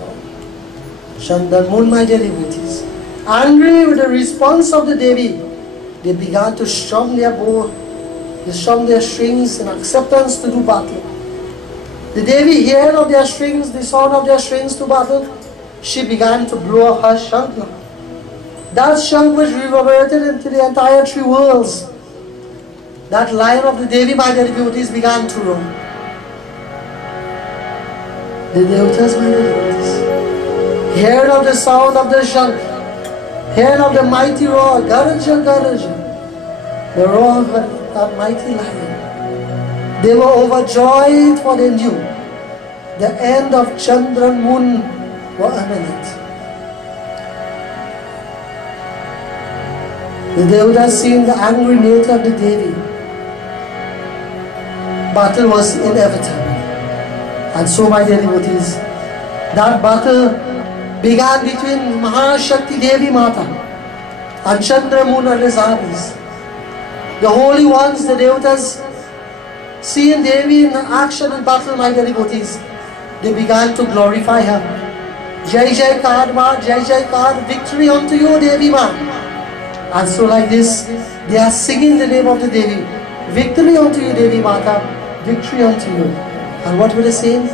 Chandramun, my dear devotees, angry with the response of the Devi, they began to strum their bow, they strum their strings in acceptance to do battle. The Devi heard of their strings, the sound of their strings to battle. She began to blow her shankh. That shankh was reverberated into the entire three worlds. That lion of the Devi, my dear devotees, began to roar. The devotees, my dear devotees, heard of the sound of the shankh, heard of the mighty roar, Garaja, Garaja, the roar of that mighty lion. They were overjoyed, for they knew the end of Chandra and Moon were imminent. The Devatas, seeing the angry nature of the Devi, battle was inevitable. And so, my dear devotees, that battle began between Mahashakti Devi Mata and Chandra Moon and his armies. The holy ones, the Devatas, seeing Devi in action and battle, my dear devotees, they began to glorify her. Jai Jai Kar Ma, Jai Jai Kar, victory unto you, Devi Ma. And so like this, they are singing the name of the Devi. Victory unto you, Devi Mata, victory unto you. And what were they saying?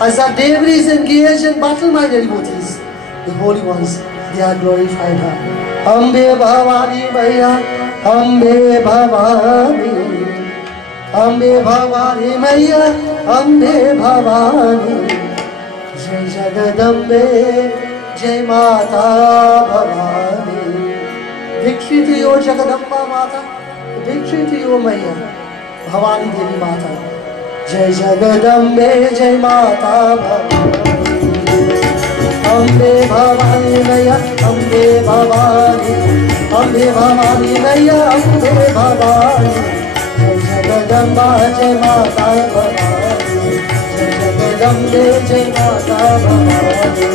As that Devi is engaged in battle, my dear devotees, the holy ones, they are glorifying her. Ambe Bhavani Maya, Ambe Bhavani. Ambe Bhavani Maya, Ambe Bhavani, Jai Jagadambe, Jai Mata Bhavani. Victory to you, Jagadamba Mata, victory to you, Maya, Bhavani Devi Mata. Jai Jagadambe, Jai Mata Bhavani. Ambe Bhavani Maya, Ambe Bhavani, Ambe Bhavani Maya, Ambe Bhavani. Jagadamba Jai Mata Bhavani, Jagadambe Jai Mata Bhavani.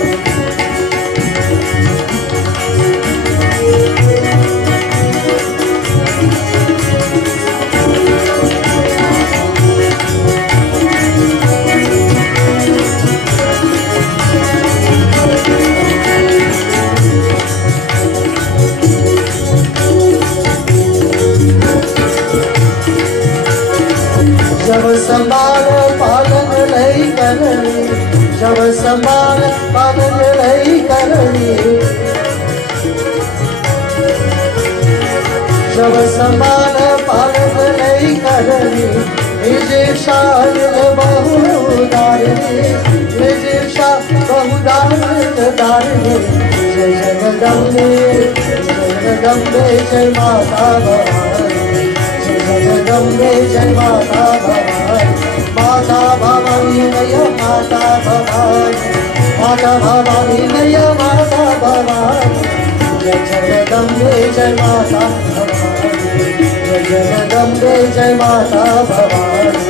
जब संभाल पालन नहीं करनी, जब संभाल पालन नहीं करनी, जब संभाल पालन नहीं करनी, निजीक्षा बहुदारिणी, निजीक्षा बहुदारिणी। जय जगदम्बे, जगदम्बे जय माता भवानी, जगदम्बे जय माता भवानी, माता भवानी मैया माता भवानी, माता भवानी मैया माता भवानी। जय जगदम्बे जय माता भवानी, जय जगदम्बे जय माता भवानी।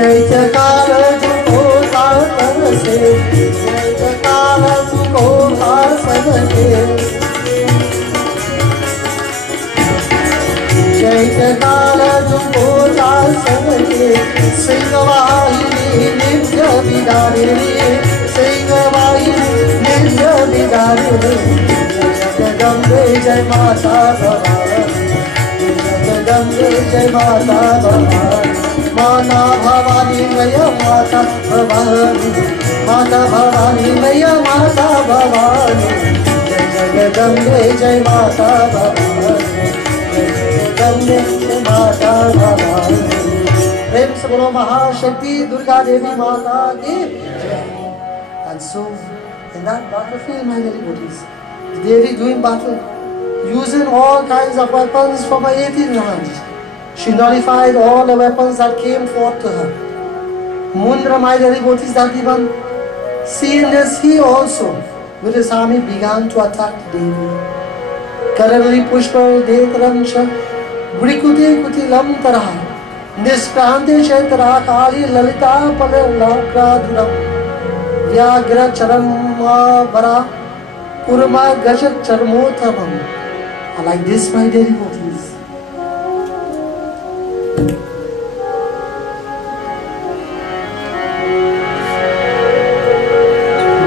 चैत्य काल Bhavani, Jagadanbe Jai Mata Bhavani, Jagadanbe Jai Mata Bhavani, Mana Bhavani Maya Mata Bhavani, Mata Bhavani Maya Mata Bhavani, Jagadanbe Jai Mata Bhavani, Jagadanbe Jai Mata Bhavani. प्रेम से बोलो महाशक्ति दुर्गा देवी माता की जय. And so in that battlefield, my devotees, Devi doing battle, using all kinds of weapons from her 18 hands. She nullified all the weapons that came forth to her. Mundra, my devotees, that even seeing this, he also with his army began to attack Devi. Karali Pushpa Dekrancha Brikute Kutilam Taraha Nisprante Chetra Kali Lalita Palakradura Vyagra Charama Bara Kurma Gajat Charmothamam. I like this, my dear devotees.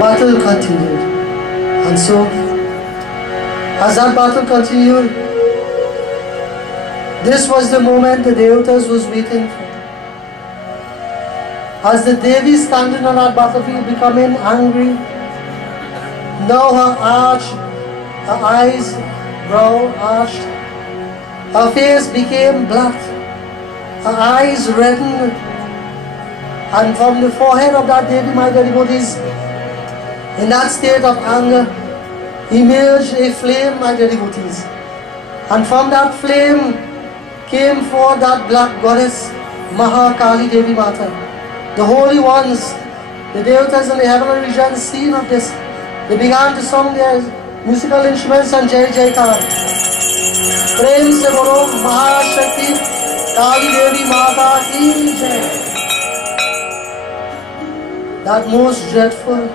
Battle continued, and so as that battle continued, this was the moment the Devatas was waiting for. As the Devi standing on that battlefield becoming angry, now her eyes, brow arched, her face became black, her eyes reddened, and from the forehead of that Devi, my devotees, in that state of anger, emerged a flame, my devotees. And from that flame came forth that black goddess, Mahakali Devi Mata. The holy ones, the Devatas in the heavenly regions, seen of this, they began to sing their musical instruments and Jai Jaikar. Prem se bolo Mahashakti Kali Devi Mata ki Jai. That most dreadful,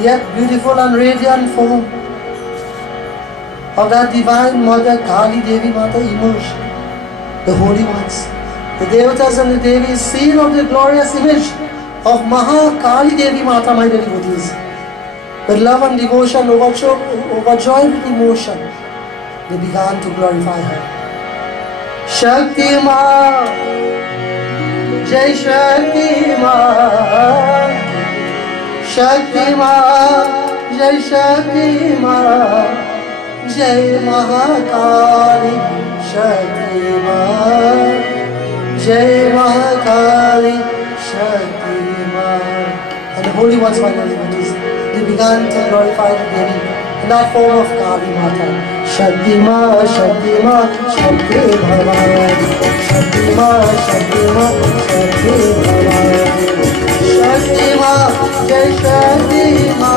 yet beautiful and radiant form of that divine mother Kali Devi Mata emerged. The holy ones, the Devatas and the Devis, seen of the glorious image of Maha Kali Devi Mata, my devotees, with love and devotion, overjoyed with emotion, they began to glorify her. Shakti Ma, Jai Shakti Ma, Shakti Ma, Jai Shakti Ma, Jai Mahakali, Shakti Ma, Jai Mahakali, Shakti Ma. And the holy ones, my devotees, they began to glorify the Devi in that form of Kali Mata. Shakti Ma, Shakti Ma, Shakti Bhavani, Shakti Ma, Shakti Ma, Shakti Bhavani, Shakti Ma, Jai Shakti Ma,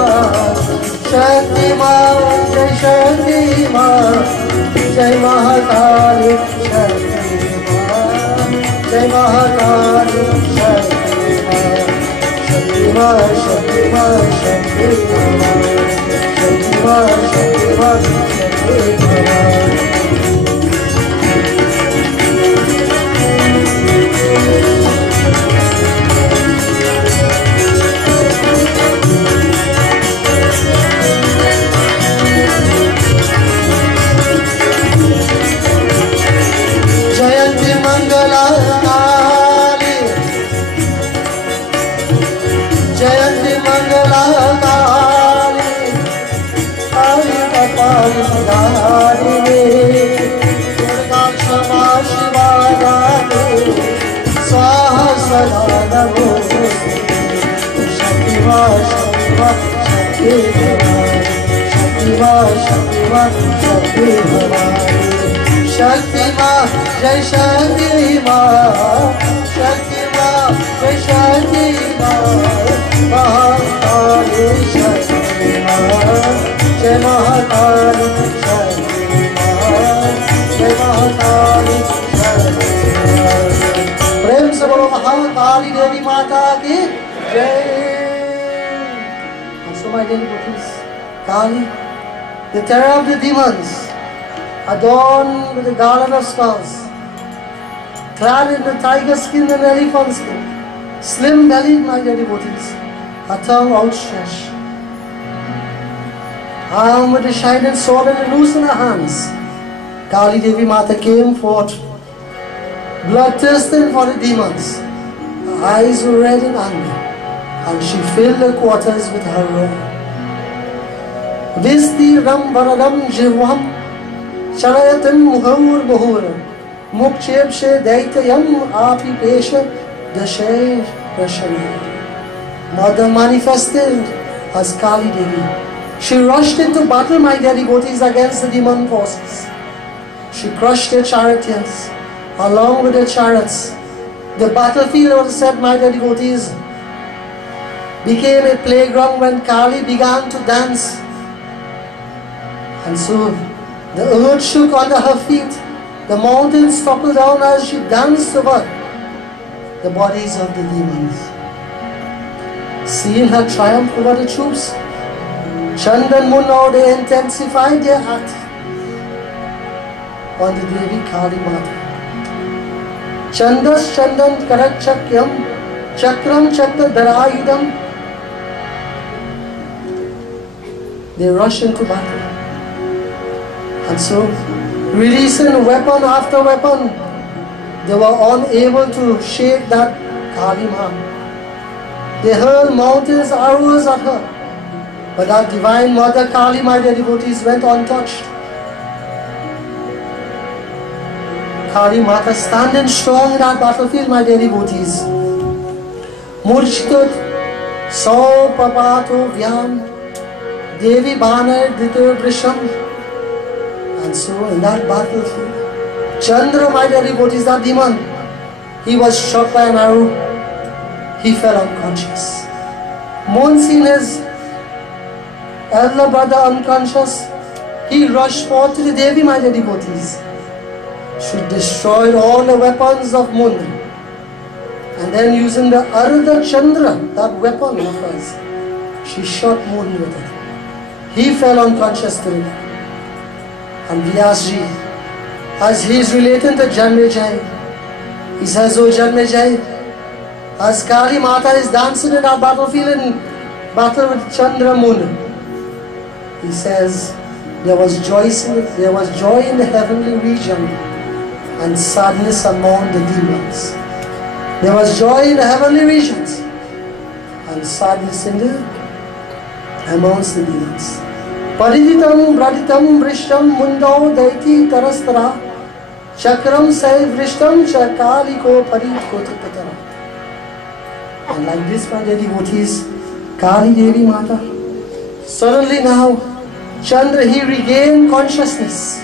Shakti Ma, Jai Shakti Ma, Jai Mahakali, Shakti Ma, Jai Mahakali, Shakti Ma, Shakti Ma, Shakti Ma, Shakti Bhavani, Shakti Ma, Shakti Ma, Shakti Bhavani. Jayanti Mangala Kali, Jayanti Mangala Kali, Kali Kapali Kali, Durga Kshama Shiva Kali, Swaha Sada Namo, Shakti Ma, Shakti Ma, Shakti Bhavani, Shakti Ma, Shakti Ma, Shakti Bhavani. Shakti Ma, Jai Shakti Ma, Shakti Ma, Jai Shakti Ma, Mahakali Shakti Ma, Jai Mahakali Shakti Ma, Jai Mahakali Shakti Ma. Prem se bolo Mahakali Devi Mata ki Jai. And so my dear devotees, Kali, the terror of the demons, adorned with a garland of skulls, clad in the tiger skin and elephant skin, slim bellied, my dear devotees, her tongue outstretched, armed with a shining sword and a noose in her hands, Kali Devi Mata came forth, bloodthirsty for the demons. Her eyes were red in anger, and she filled the quarters with her roar. Visti Ram Varadam Jivham Charayatam Muhur Muhur Mukchebshe Daitayam Api Pesha Dashay Rashani. Mother manifested as Kali Devi. She rushed into battle, my dear devotees, against the demon forces. She crushed their charioteers along with their chariots. The battlefield was set, my dear devotees, became a playground when Kali began to dance. And so the earth shook under her feet. The mountains toppled down as she danced over the bodies of the demons. Seeing her triumph over the troops, Chand and Mun now they intensified their act on the Devi Kali Mata. Chandas Chandan Karak Chakyam Chakram Chakra Dharayudam. They rushed into battle. And so, releasing weapon after weapon, they were unable to shake that Kali Ma. They hurled mountains, arrows at her. But that divine Mother Kali, my dear devotees, went untouched. Kali Mata standing strong in that battlefield, my dear devotees. Murchitut Sau Papato Vyam Devi Bhanar Dito Brisham. And so in that battlefield, Chandra, my dear devotees, that demon, he was shot by an arrow. He fell unconscious. Moon seen his elder brother unconscious. He rushed forth to the Devi, my dear devotees. She destroyed all the weapons of Mun. And then using the Arudha Chandra, that weapon of hers, she shot Mun with it. He fell unconscious to it. And Vyasji, as he is relating to Janmejai, he says, "Oh Janmejai, as Kali Mata is dancing in our battlefield in battle with Chandra Mun," he says, there was joy in the heavenly region and sadness among the demons. There was joy in the heavenly regions and sadness amongst the demons. Pariditam braditam vrishtam mundo daiti tarastara chakram sai vrishtam chakali ko parit kotapatara. And like this, my dear devotees, Kali Devi Mata, suddenly now Chandra, he regained consciousness.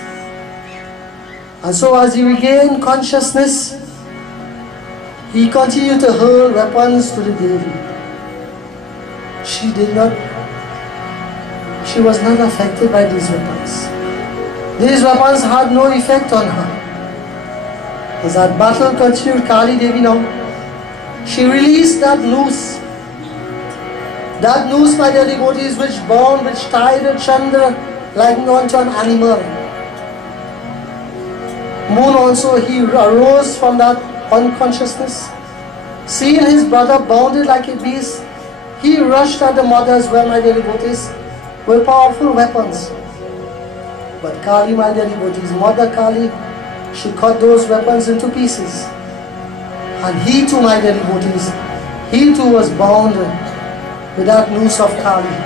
And so as he regained consciousness, he continued to hurl weapons to the Devi. She was not affected by these weapons. These weapons had no effect on her. As that battle continued, Kali Devi now, she released that noose. That noose, my dear devotees, which bound, which tied Chandra like unto an animal. Moon also, he arose from that unconsciousness. Seeing his brother bounded like a beast, he rushed at the mother as well, my dear devotees, with powerful weapons. But Kali, my dear devotees, Mother Kali, she cut those weapons into pieces. And he too, my dear devotees, he too was bound with that noose of Kali.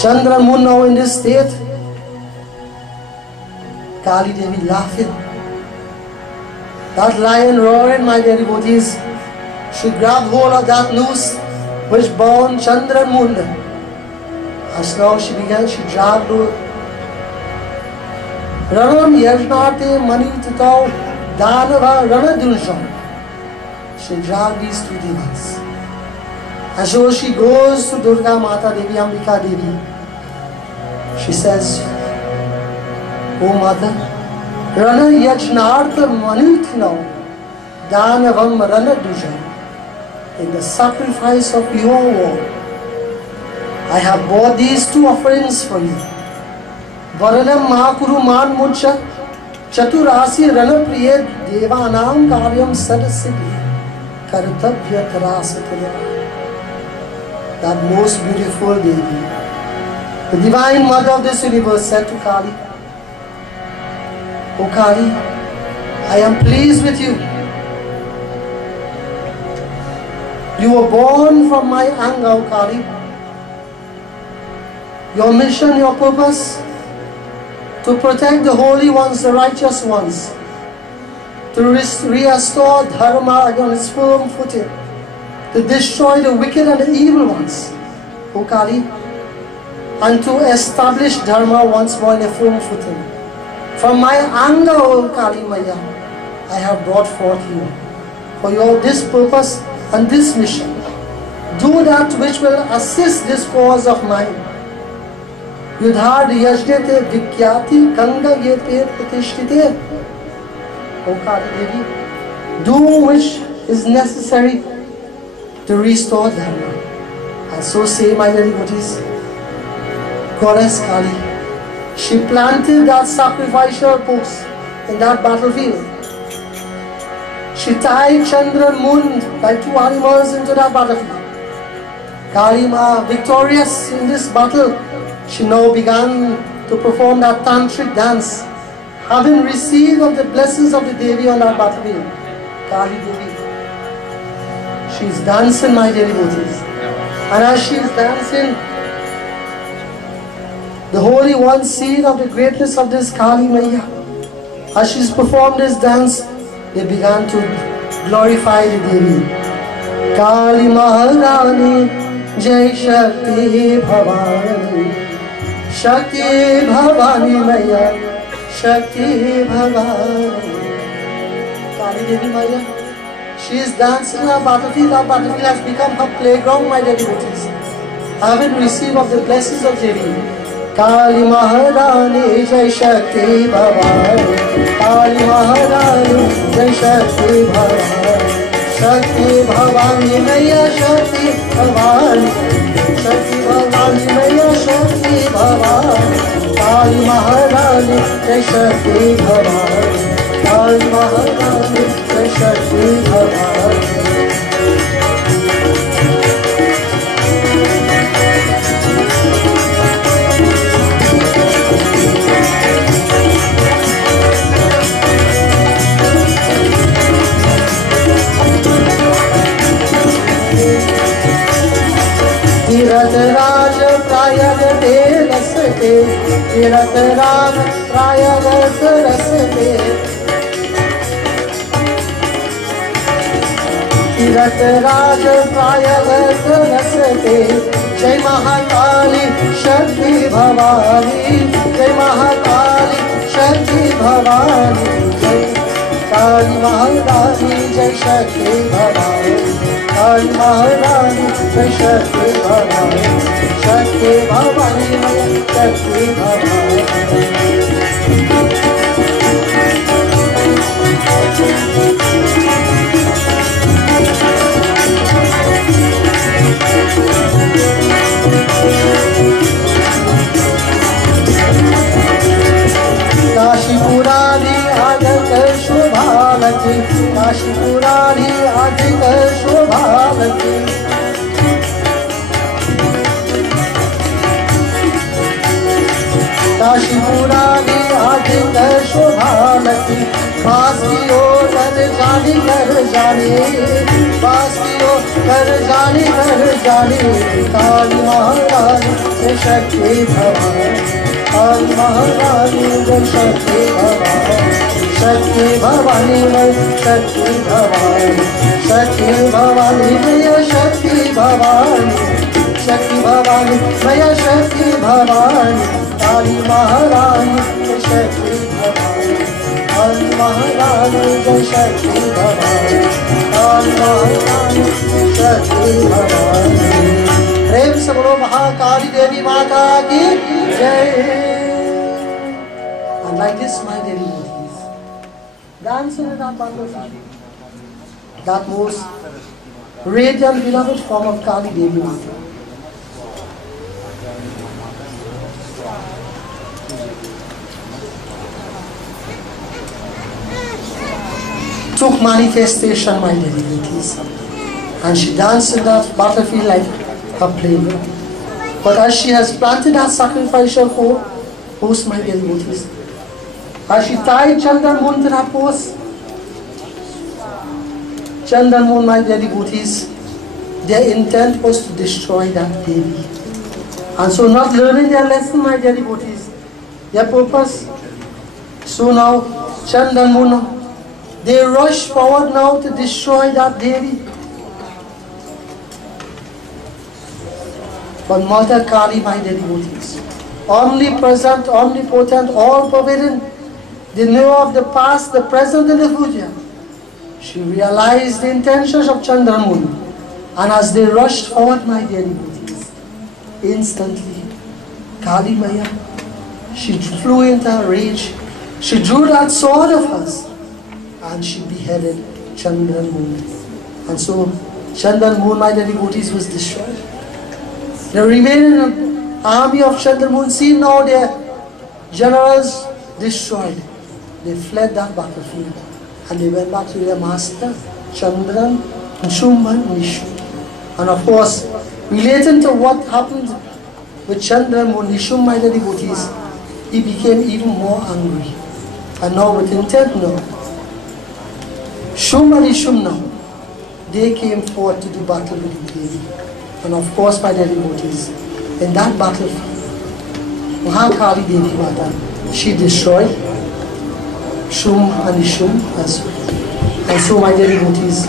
Chandra and Moon now in this state, Kali Devi laughing. That lion roaring, my dear devotees, she grabbed hold of that noose which bound Chandra and Moon. As now she dragged her. Ranam Yajnate Mani Tutau Danava Ranadunjam. She dragged these two demons. And so she goes to Durga Mata Devi, Ambika Devi. She says, "Oh Mother, Rana Yajnartha Manuthnau Danavam Ranadujam. In the sacrifice of your war, I have brought these two offerings for you. Varanam Mahakuru Man Mucha Chaturasi Ranapriya Devanam Karyam Sadasiti Kartabhya Tarasataya." That most beautiful Devi, The Divine Mother of this universe said to Kali, "O Kali, I am pleased with you. You were born from my anger, O Kali. Your mission, your purpose, to protect the holy ones, the righteous ones, to restore Dharma on its firm footing, to destroy the wicked and the evil ones, O Kali, and to establish Dharma once more in a firm footing. From my anger, O Kali Maya, I have brought forth you for this purpose and this mission. Do that which will assist this cause of mine. Yudhar yajnete vikyati ganga yete pratishtite." O Kali Devi, do which is necessary to restore Dharma. And so say, my devotees, Goddess Kali, she planted that sacrificial post in that battlefield. She tied Chandra and Moon like two animals into that battlefield. Kali Ma, victorious in this battle, she now began to perform that tantric dance, having received of the blessings of the Devi on that battlefield. Kali Devi, she is dancing, my dear devotees. And as she is dancing, the Holy Ones see of the greatness of this Kali Maya. As she's performed this dance, they began to glorify the Devi. Kali Maharani, Jai Shakti Bhavani, Shakti Bhavani Maya, Shakti Bhavani. Kali Devi Maya, she is dancing on a battlefield. Our battlefield has become her playground, my dear devotees. Having received of the blessings of Devi. Kali Maharani, Jai Shakti Bhavani, Kali Maharani, Jai Shakti Bhavani, Shakti Bhavani Maya, Shakti Bhavani, Shakti Bhavani Maya, Shakti Bhavani, Kali Maharani, Jai Shakti Bhavani, Kali Maharani, Jai Shakti Bhavani. Tirath राज प्रायगते रसते, तीरथ राज प्रायगत रसते, तीरथ राज प्रायगत रसते। जय महाकाली शक्ति भवानी, जय महाकाली शक्ति भवानी, जय काली महारानी, जय शक्ति भवानी, काली महारानी, जय शक्ति भवानी, शक्ति भवानी, शक्ति भवानी। काशीपुरारी आदित शोभावती, काशीपुरारी आदित शोभावती, काशीपुरारी आदित शोभावती। बासियो कर जानी कर जानी, बासियो कर जानी काली महारानी जय शक्ति भवानी, काली महारानी जय शक्ति भवानी, शक्ति भवानी जय शक्ति भवानी, शक्ति भवानी जय शक्ति भवानी, शक्ति भवानी जय शक्ति भवानी, काली महारानी जय शक्ति भवानी, काली महारानी जय शक्ति भवानी, काली महारानी जय शक्ति भवानी। प्रेम से बोलो महाकाली देवी माता की जय। And like this, my dear devotees, dancing in that battlefield, that most radiant, beloved form of Kali Devi Mata. Took manifestation, my dear devotees, and she danced in that battlefield like a playground. But as she has planted her sacrificial post, my dear devotees, as she tied Chandan Moon to that post, Chandan Moon, my dear devotees, their intent was to destroy that Devi. And so not learning their lesson, my dear devotees, their purpose. So now, Chandan Moon, they rush forward now to destroy that Devi. But Mother Kali, my dear devotees, omnipresent, omnipotent, all-pervading, they know of the past, the present, and the future. She realized the intentions of Chandramoon, and as they rushed forward, my dear devotees, instantly, Kali Maya, she flew into a rage. She drew that sword of hers, and she beheaded Chandramoon. And so, Chandramoon, my dear devotees, was destroyed. The remaining army of Chandramoon, see now their generals destroyed. They fled that battlefield and they went back to their master, Chandran, Shumban, Nishu. And of course, relating to what happened with Chandramoon, Nishum, my devotees, he became even more angry. And now with intent now, Shum and Nishum now, they came forth to do battle with the Devi. And of course, my dear devotees, in that battlefield, Mahakali Devi Mata, she destroyed Shum and Nishum as well. And so, my dear devotees,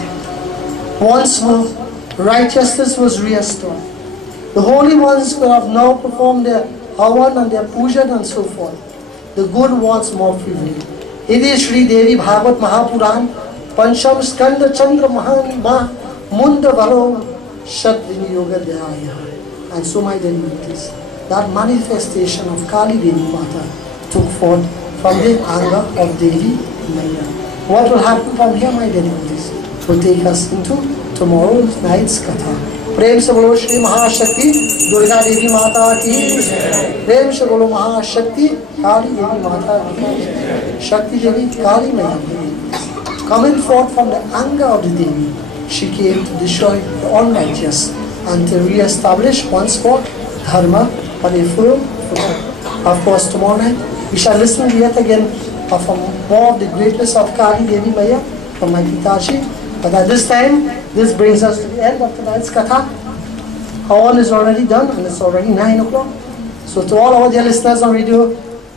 once more, righteousness was restored. The holy ones could have now performed their havan and their puja and so forth. The good once more prevailed. It is Sri Devi Bhagavat Mahapuran, Pancham Skanda Chandra Munda Varo Shat Yoga Dhyaya. And so, my dear devotees, that manifestation of Kali Devi Mata took forth from the anger of Devi Maya. What will happen from here, my dear devotees, will take us into tomorrow's night's Katha. प्रेम से बोलो श्री महाशक्ति दुर्गा देवी माता की, प्रेम से बोलो महाशक्ति काली देवी माता की, शक्ति देवी काली मैया की. Coming forth from the anger of the Devi, she came to destroy the unrighteous and to re-establish once more Dharma on a full footing. Of course, tomorrow night we shall listen yet again of more of the greatness of Kali Devi Maya from my Pitaji. But at this time, this brings us to the end of tonight's Katha. Havan is already done and it's already 9 o'clock. So to all our dear listeners on radio,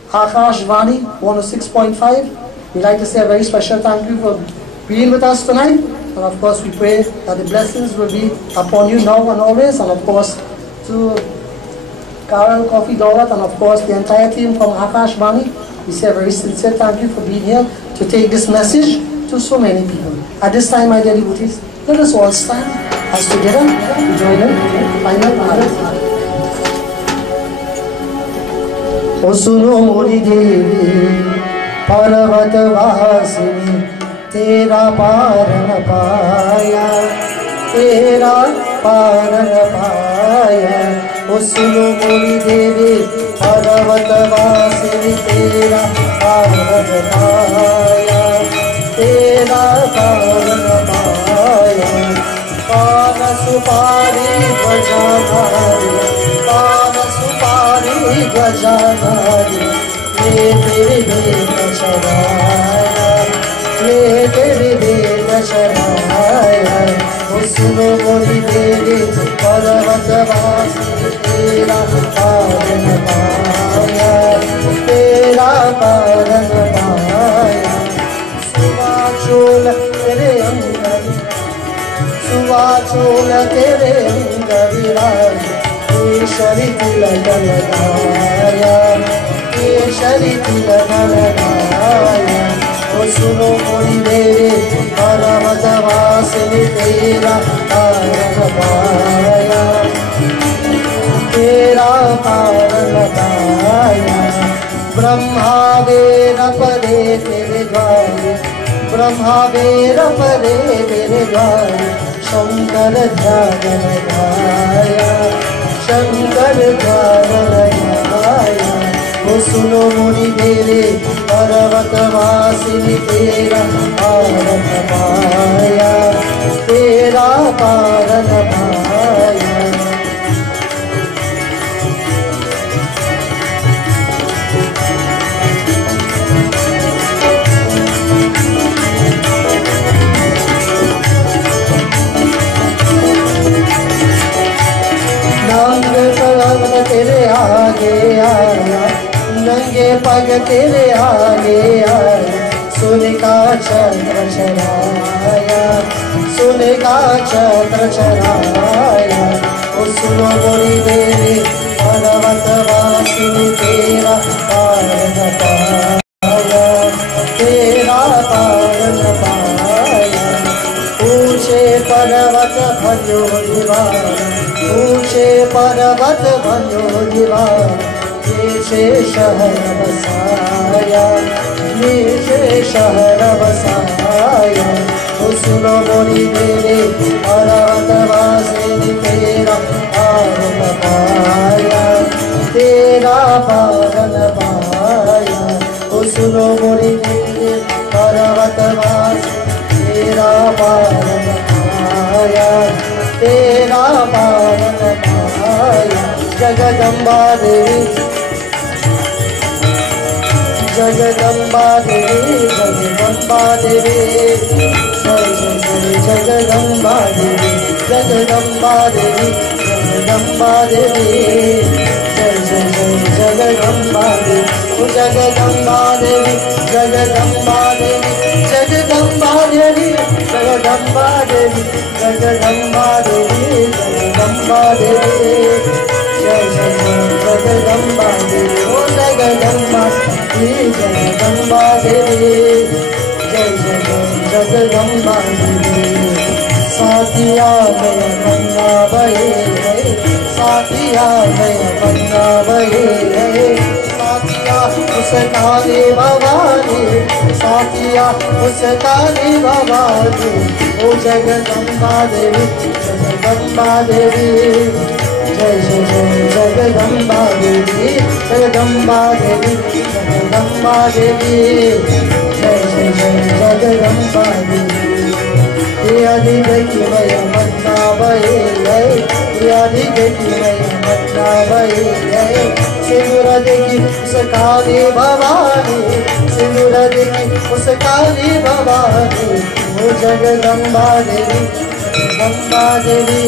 Akash Vani 106.5, we'd like to say a very special thank you for being with us tonight. And of course, we pray that the blessings will be upon you now and always. And of course, to Karan Coffee Dawat and of course the entire team from Akash Vani, we say a very sincere thank you for being here to take this message to so many people. At this time, my dear devotees, let us all stand as together we join in final Bharat. O suno mori devi parvat vasini tera par na paya, tera par na paya. O suno mori devi parvat vasini tera par na paya, tera par na paya. Pana supari gajadhari, pana supari gajadhari, le tere veda charaya, le tere veda charaya. O suno mori devi parvat vasini tera parana paya, tera parana paya. Suvachol tere angari, Suvachol tere angaviraj, Keshari tilaka lagaya, Keshari tilaka lagaya. O suno mori devi parvat vasini tera parana paya, tera parana paya. Brahma vera pare tere dware, Brahma vera pare tere dware. Shankar dhyan lagaya, Shankar dhyan lagaya. O suno mori devi parvat vasini tera parana paya, tera parana paya. आगे आया, नंगे पग तेरे आगे आया, सोने का छत्र चढ़ाया, सोने का छत्र चढ़ाया। ओ सुनो मोरी देवी पर्वतवासिनी तेरा पावन पाया, तेरा पावन पाया। ऊंचे पर्वत भयो दीवार, ऊंचे पर्वत भयो दीवार, नीचे शहर बसाया, नीचे शहर बसाया। ओ सुनो मोरी देवी पर्वतवासिनी तेरा पावन पाया, तेरा पावन पाया। ओ सुनो मोरी देवी पर्वतवासिनी तेरा पावन पाया, तेरा पावन पाया। जगदम्बा देवी, जगदम्बा देवी, जगदम्बा देवी, जय जय जय जगदम्बा देवी, जगदम्बा देवी, जगदम्बा देवी, जय जय जय जगदम्बा देवी। ओ जगदम्बा देवी, जगदम्बा देवी, जगदम्बा देवी, जगदम्बा देवी, जगदम्बा देवी, जगदम्बा देवी, जय जय जय जगदम्बा देवी। ओ जगदम्बा देवी, जगदम्बा देवी, जय जय जय जगदम्बा देवी। साथिया गया बन्ना बहे, साथिया गया बन्ना बहे, साथिया उसकाले भवानी, साथिया उसकाले भवानी। ओ जगदम्बा देवी, जगदम्बा देवी, जय जय जय जगदम्बा देवी, जगदम्बा देवी, जगदम्बा देवी, जय जय जय जगदम्बा देवी। यादी देखी मैं मन्ना बहे गए, यादी देखी मैं मन्ना बहे गए। सिंदूर देखी उसकाली भवानी, सिंदूर देखी उसकाली भवानी। ओ जगदम्बा देवी, जगदम्बा देवी,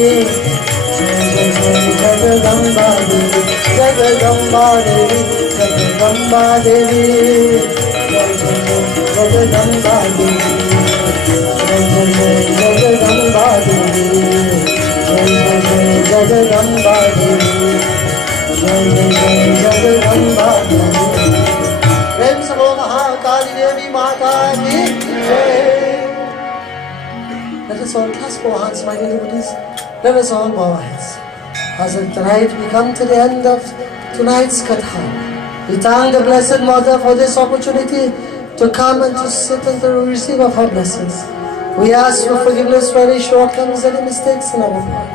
जय जय जय जगदम्बा देवी, जगदम्बा देवी, जगदम्बा देवी, जय जय जय जगदम्बा देवी, जय जय जय जगदम्बा देवी, जय जय जय जगदम्बा देवी, जय जय जय जगदम्बा देवी। प्रेम से बोलो महाकाली देवी माता की जय। Let us all clasp our hands, my dear devotees. Let us all bow our heads. As tonight we come to the end of tonight's Katha. We thank the Blessed Mother for this opportunity to come and to sit and to receive of her blessings. We ask for forgiveness for any shortcomings and any mistakes in our part.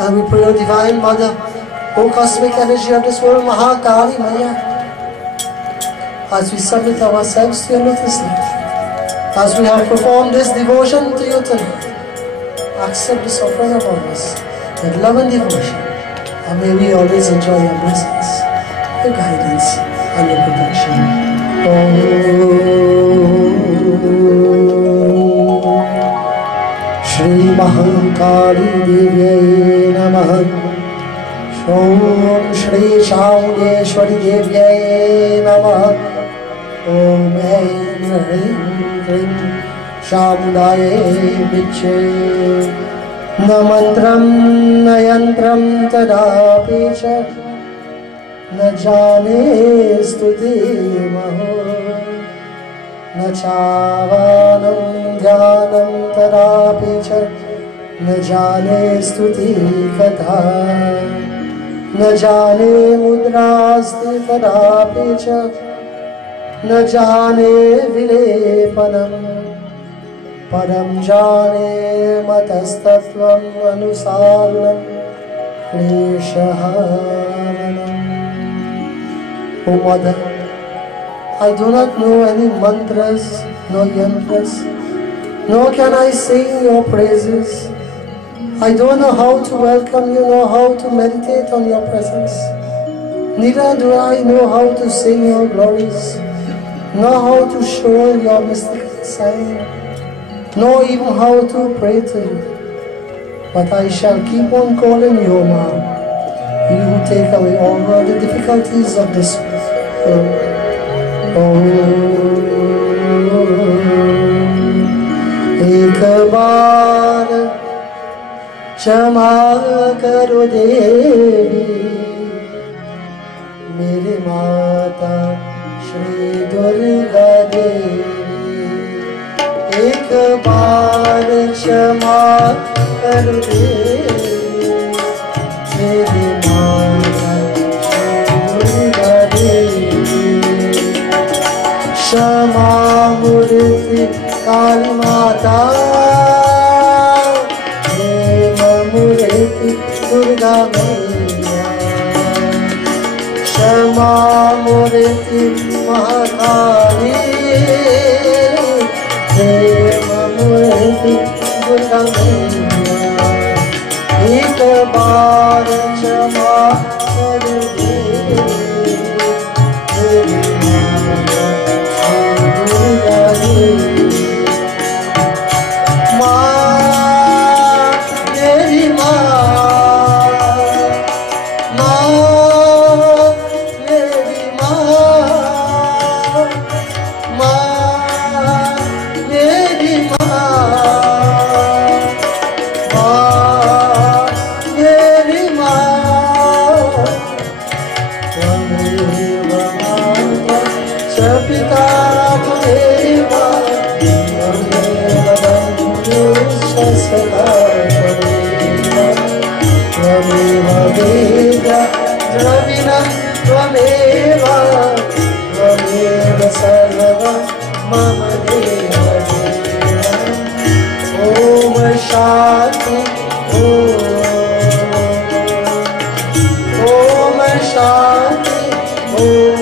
And we pray, O Divine Mother, O cosmic energy of this world, Mahakali Maya, as we submit ourselves to your lotus feet, as we have performed this devotion to you tonight, accept this offering of ours with love and devotion, and may we always enjoy your blessings, your guidance, and your protection. Shri Mahakali Devyai Namaha. Om Shri Shaundeshwari Devyai Namaha. Om Aim Hrim Hrim Shamundaye Viche. Na mantram na yantram tadapi cha, na jane stuti maho, na chavanam dhyanam tadapi cha, na jane stuti katha, na jane mudrasti tadapi cha, na jane vilepanam, param jane matastatvam anusaranam kleshaharanam. O Mother, I do not know any mantras, no yantras, nor can I sing your praises. I don't know how to welcome you, nor how to meditate on your presence. Neither do I know how to sing your glories, nor how to show your mystical sign, nor even how to pray to you. But I shall keep on calling you, Ma, you who take away all the difficulties of this world. एक बार क्षमा करो देवी मेरे माता श्री दुर्गा देवी। एक बार क्षमा करो देवी मेरे माता श्री दुर्गा देवी। क्षमा मूर्ति काली माता प्रेम मूर्ति दुर्गा मैया। क्षमा मूर्ति महाकाली प्रेम मूर्ति दुर्गा मैया। एक बार क्षमा कर दे मेरी माता दुर्गा देवी। शांति ओम शांति ओम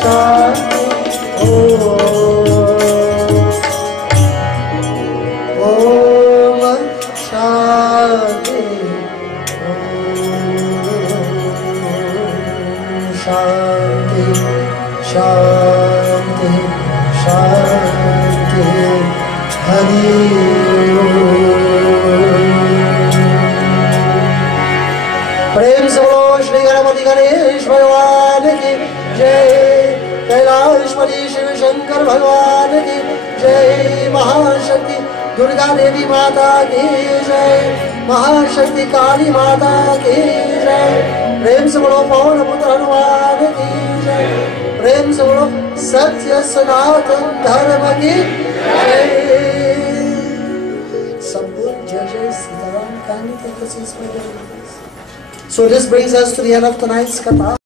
शांति ओम शांति शांति शांति शांति हरि प्रेम से बोलो श्री गणपति गणेश भगवान की जय। कैलाशपति शिव शंकर भगवान की जय। महाशक्ति दुर्गा देवी माता की जय। महाशक्ति काली माता की जय। प्रेम से बोलो पवन पुत्र हनुमान की जय। प्रेम से बोलो सत्य सनातन धर्म की जय। संपूर्ण जय जय Sitaram. So this brings us to the end of tonight's katha.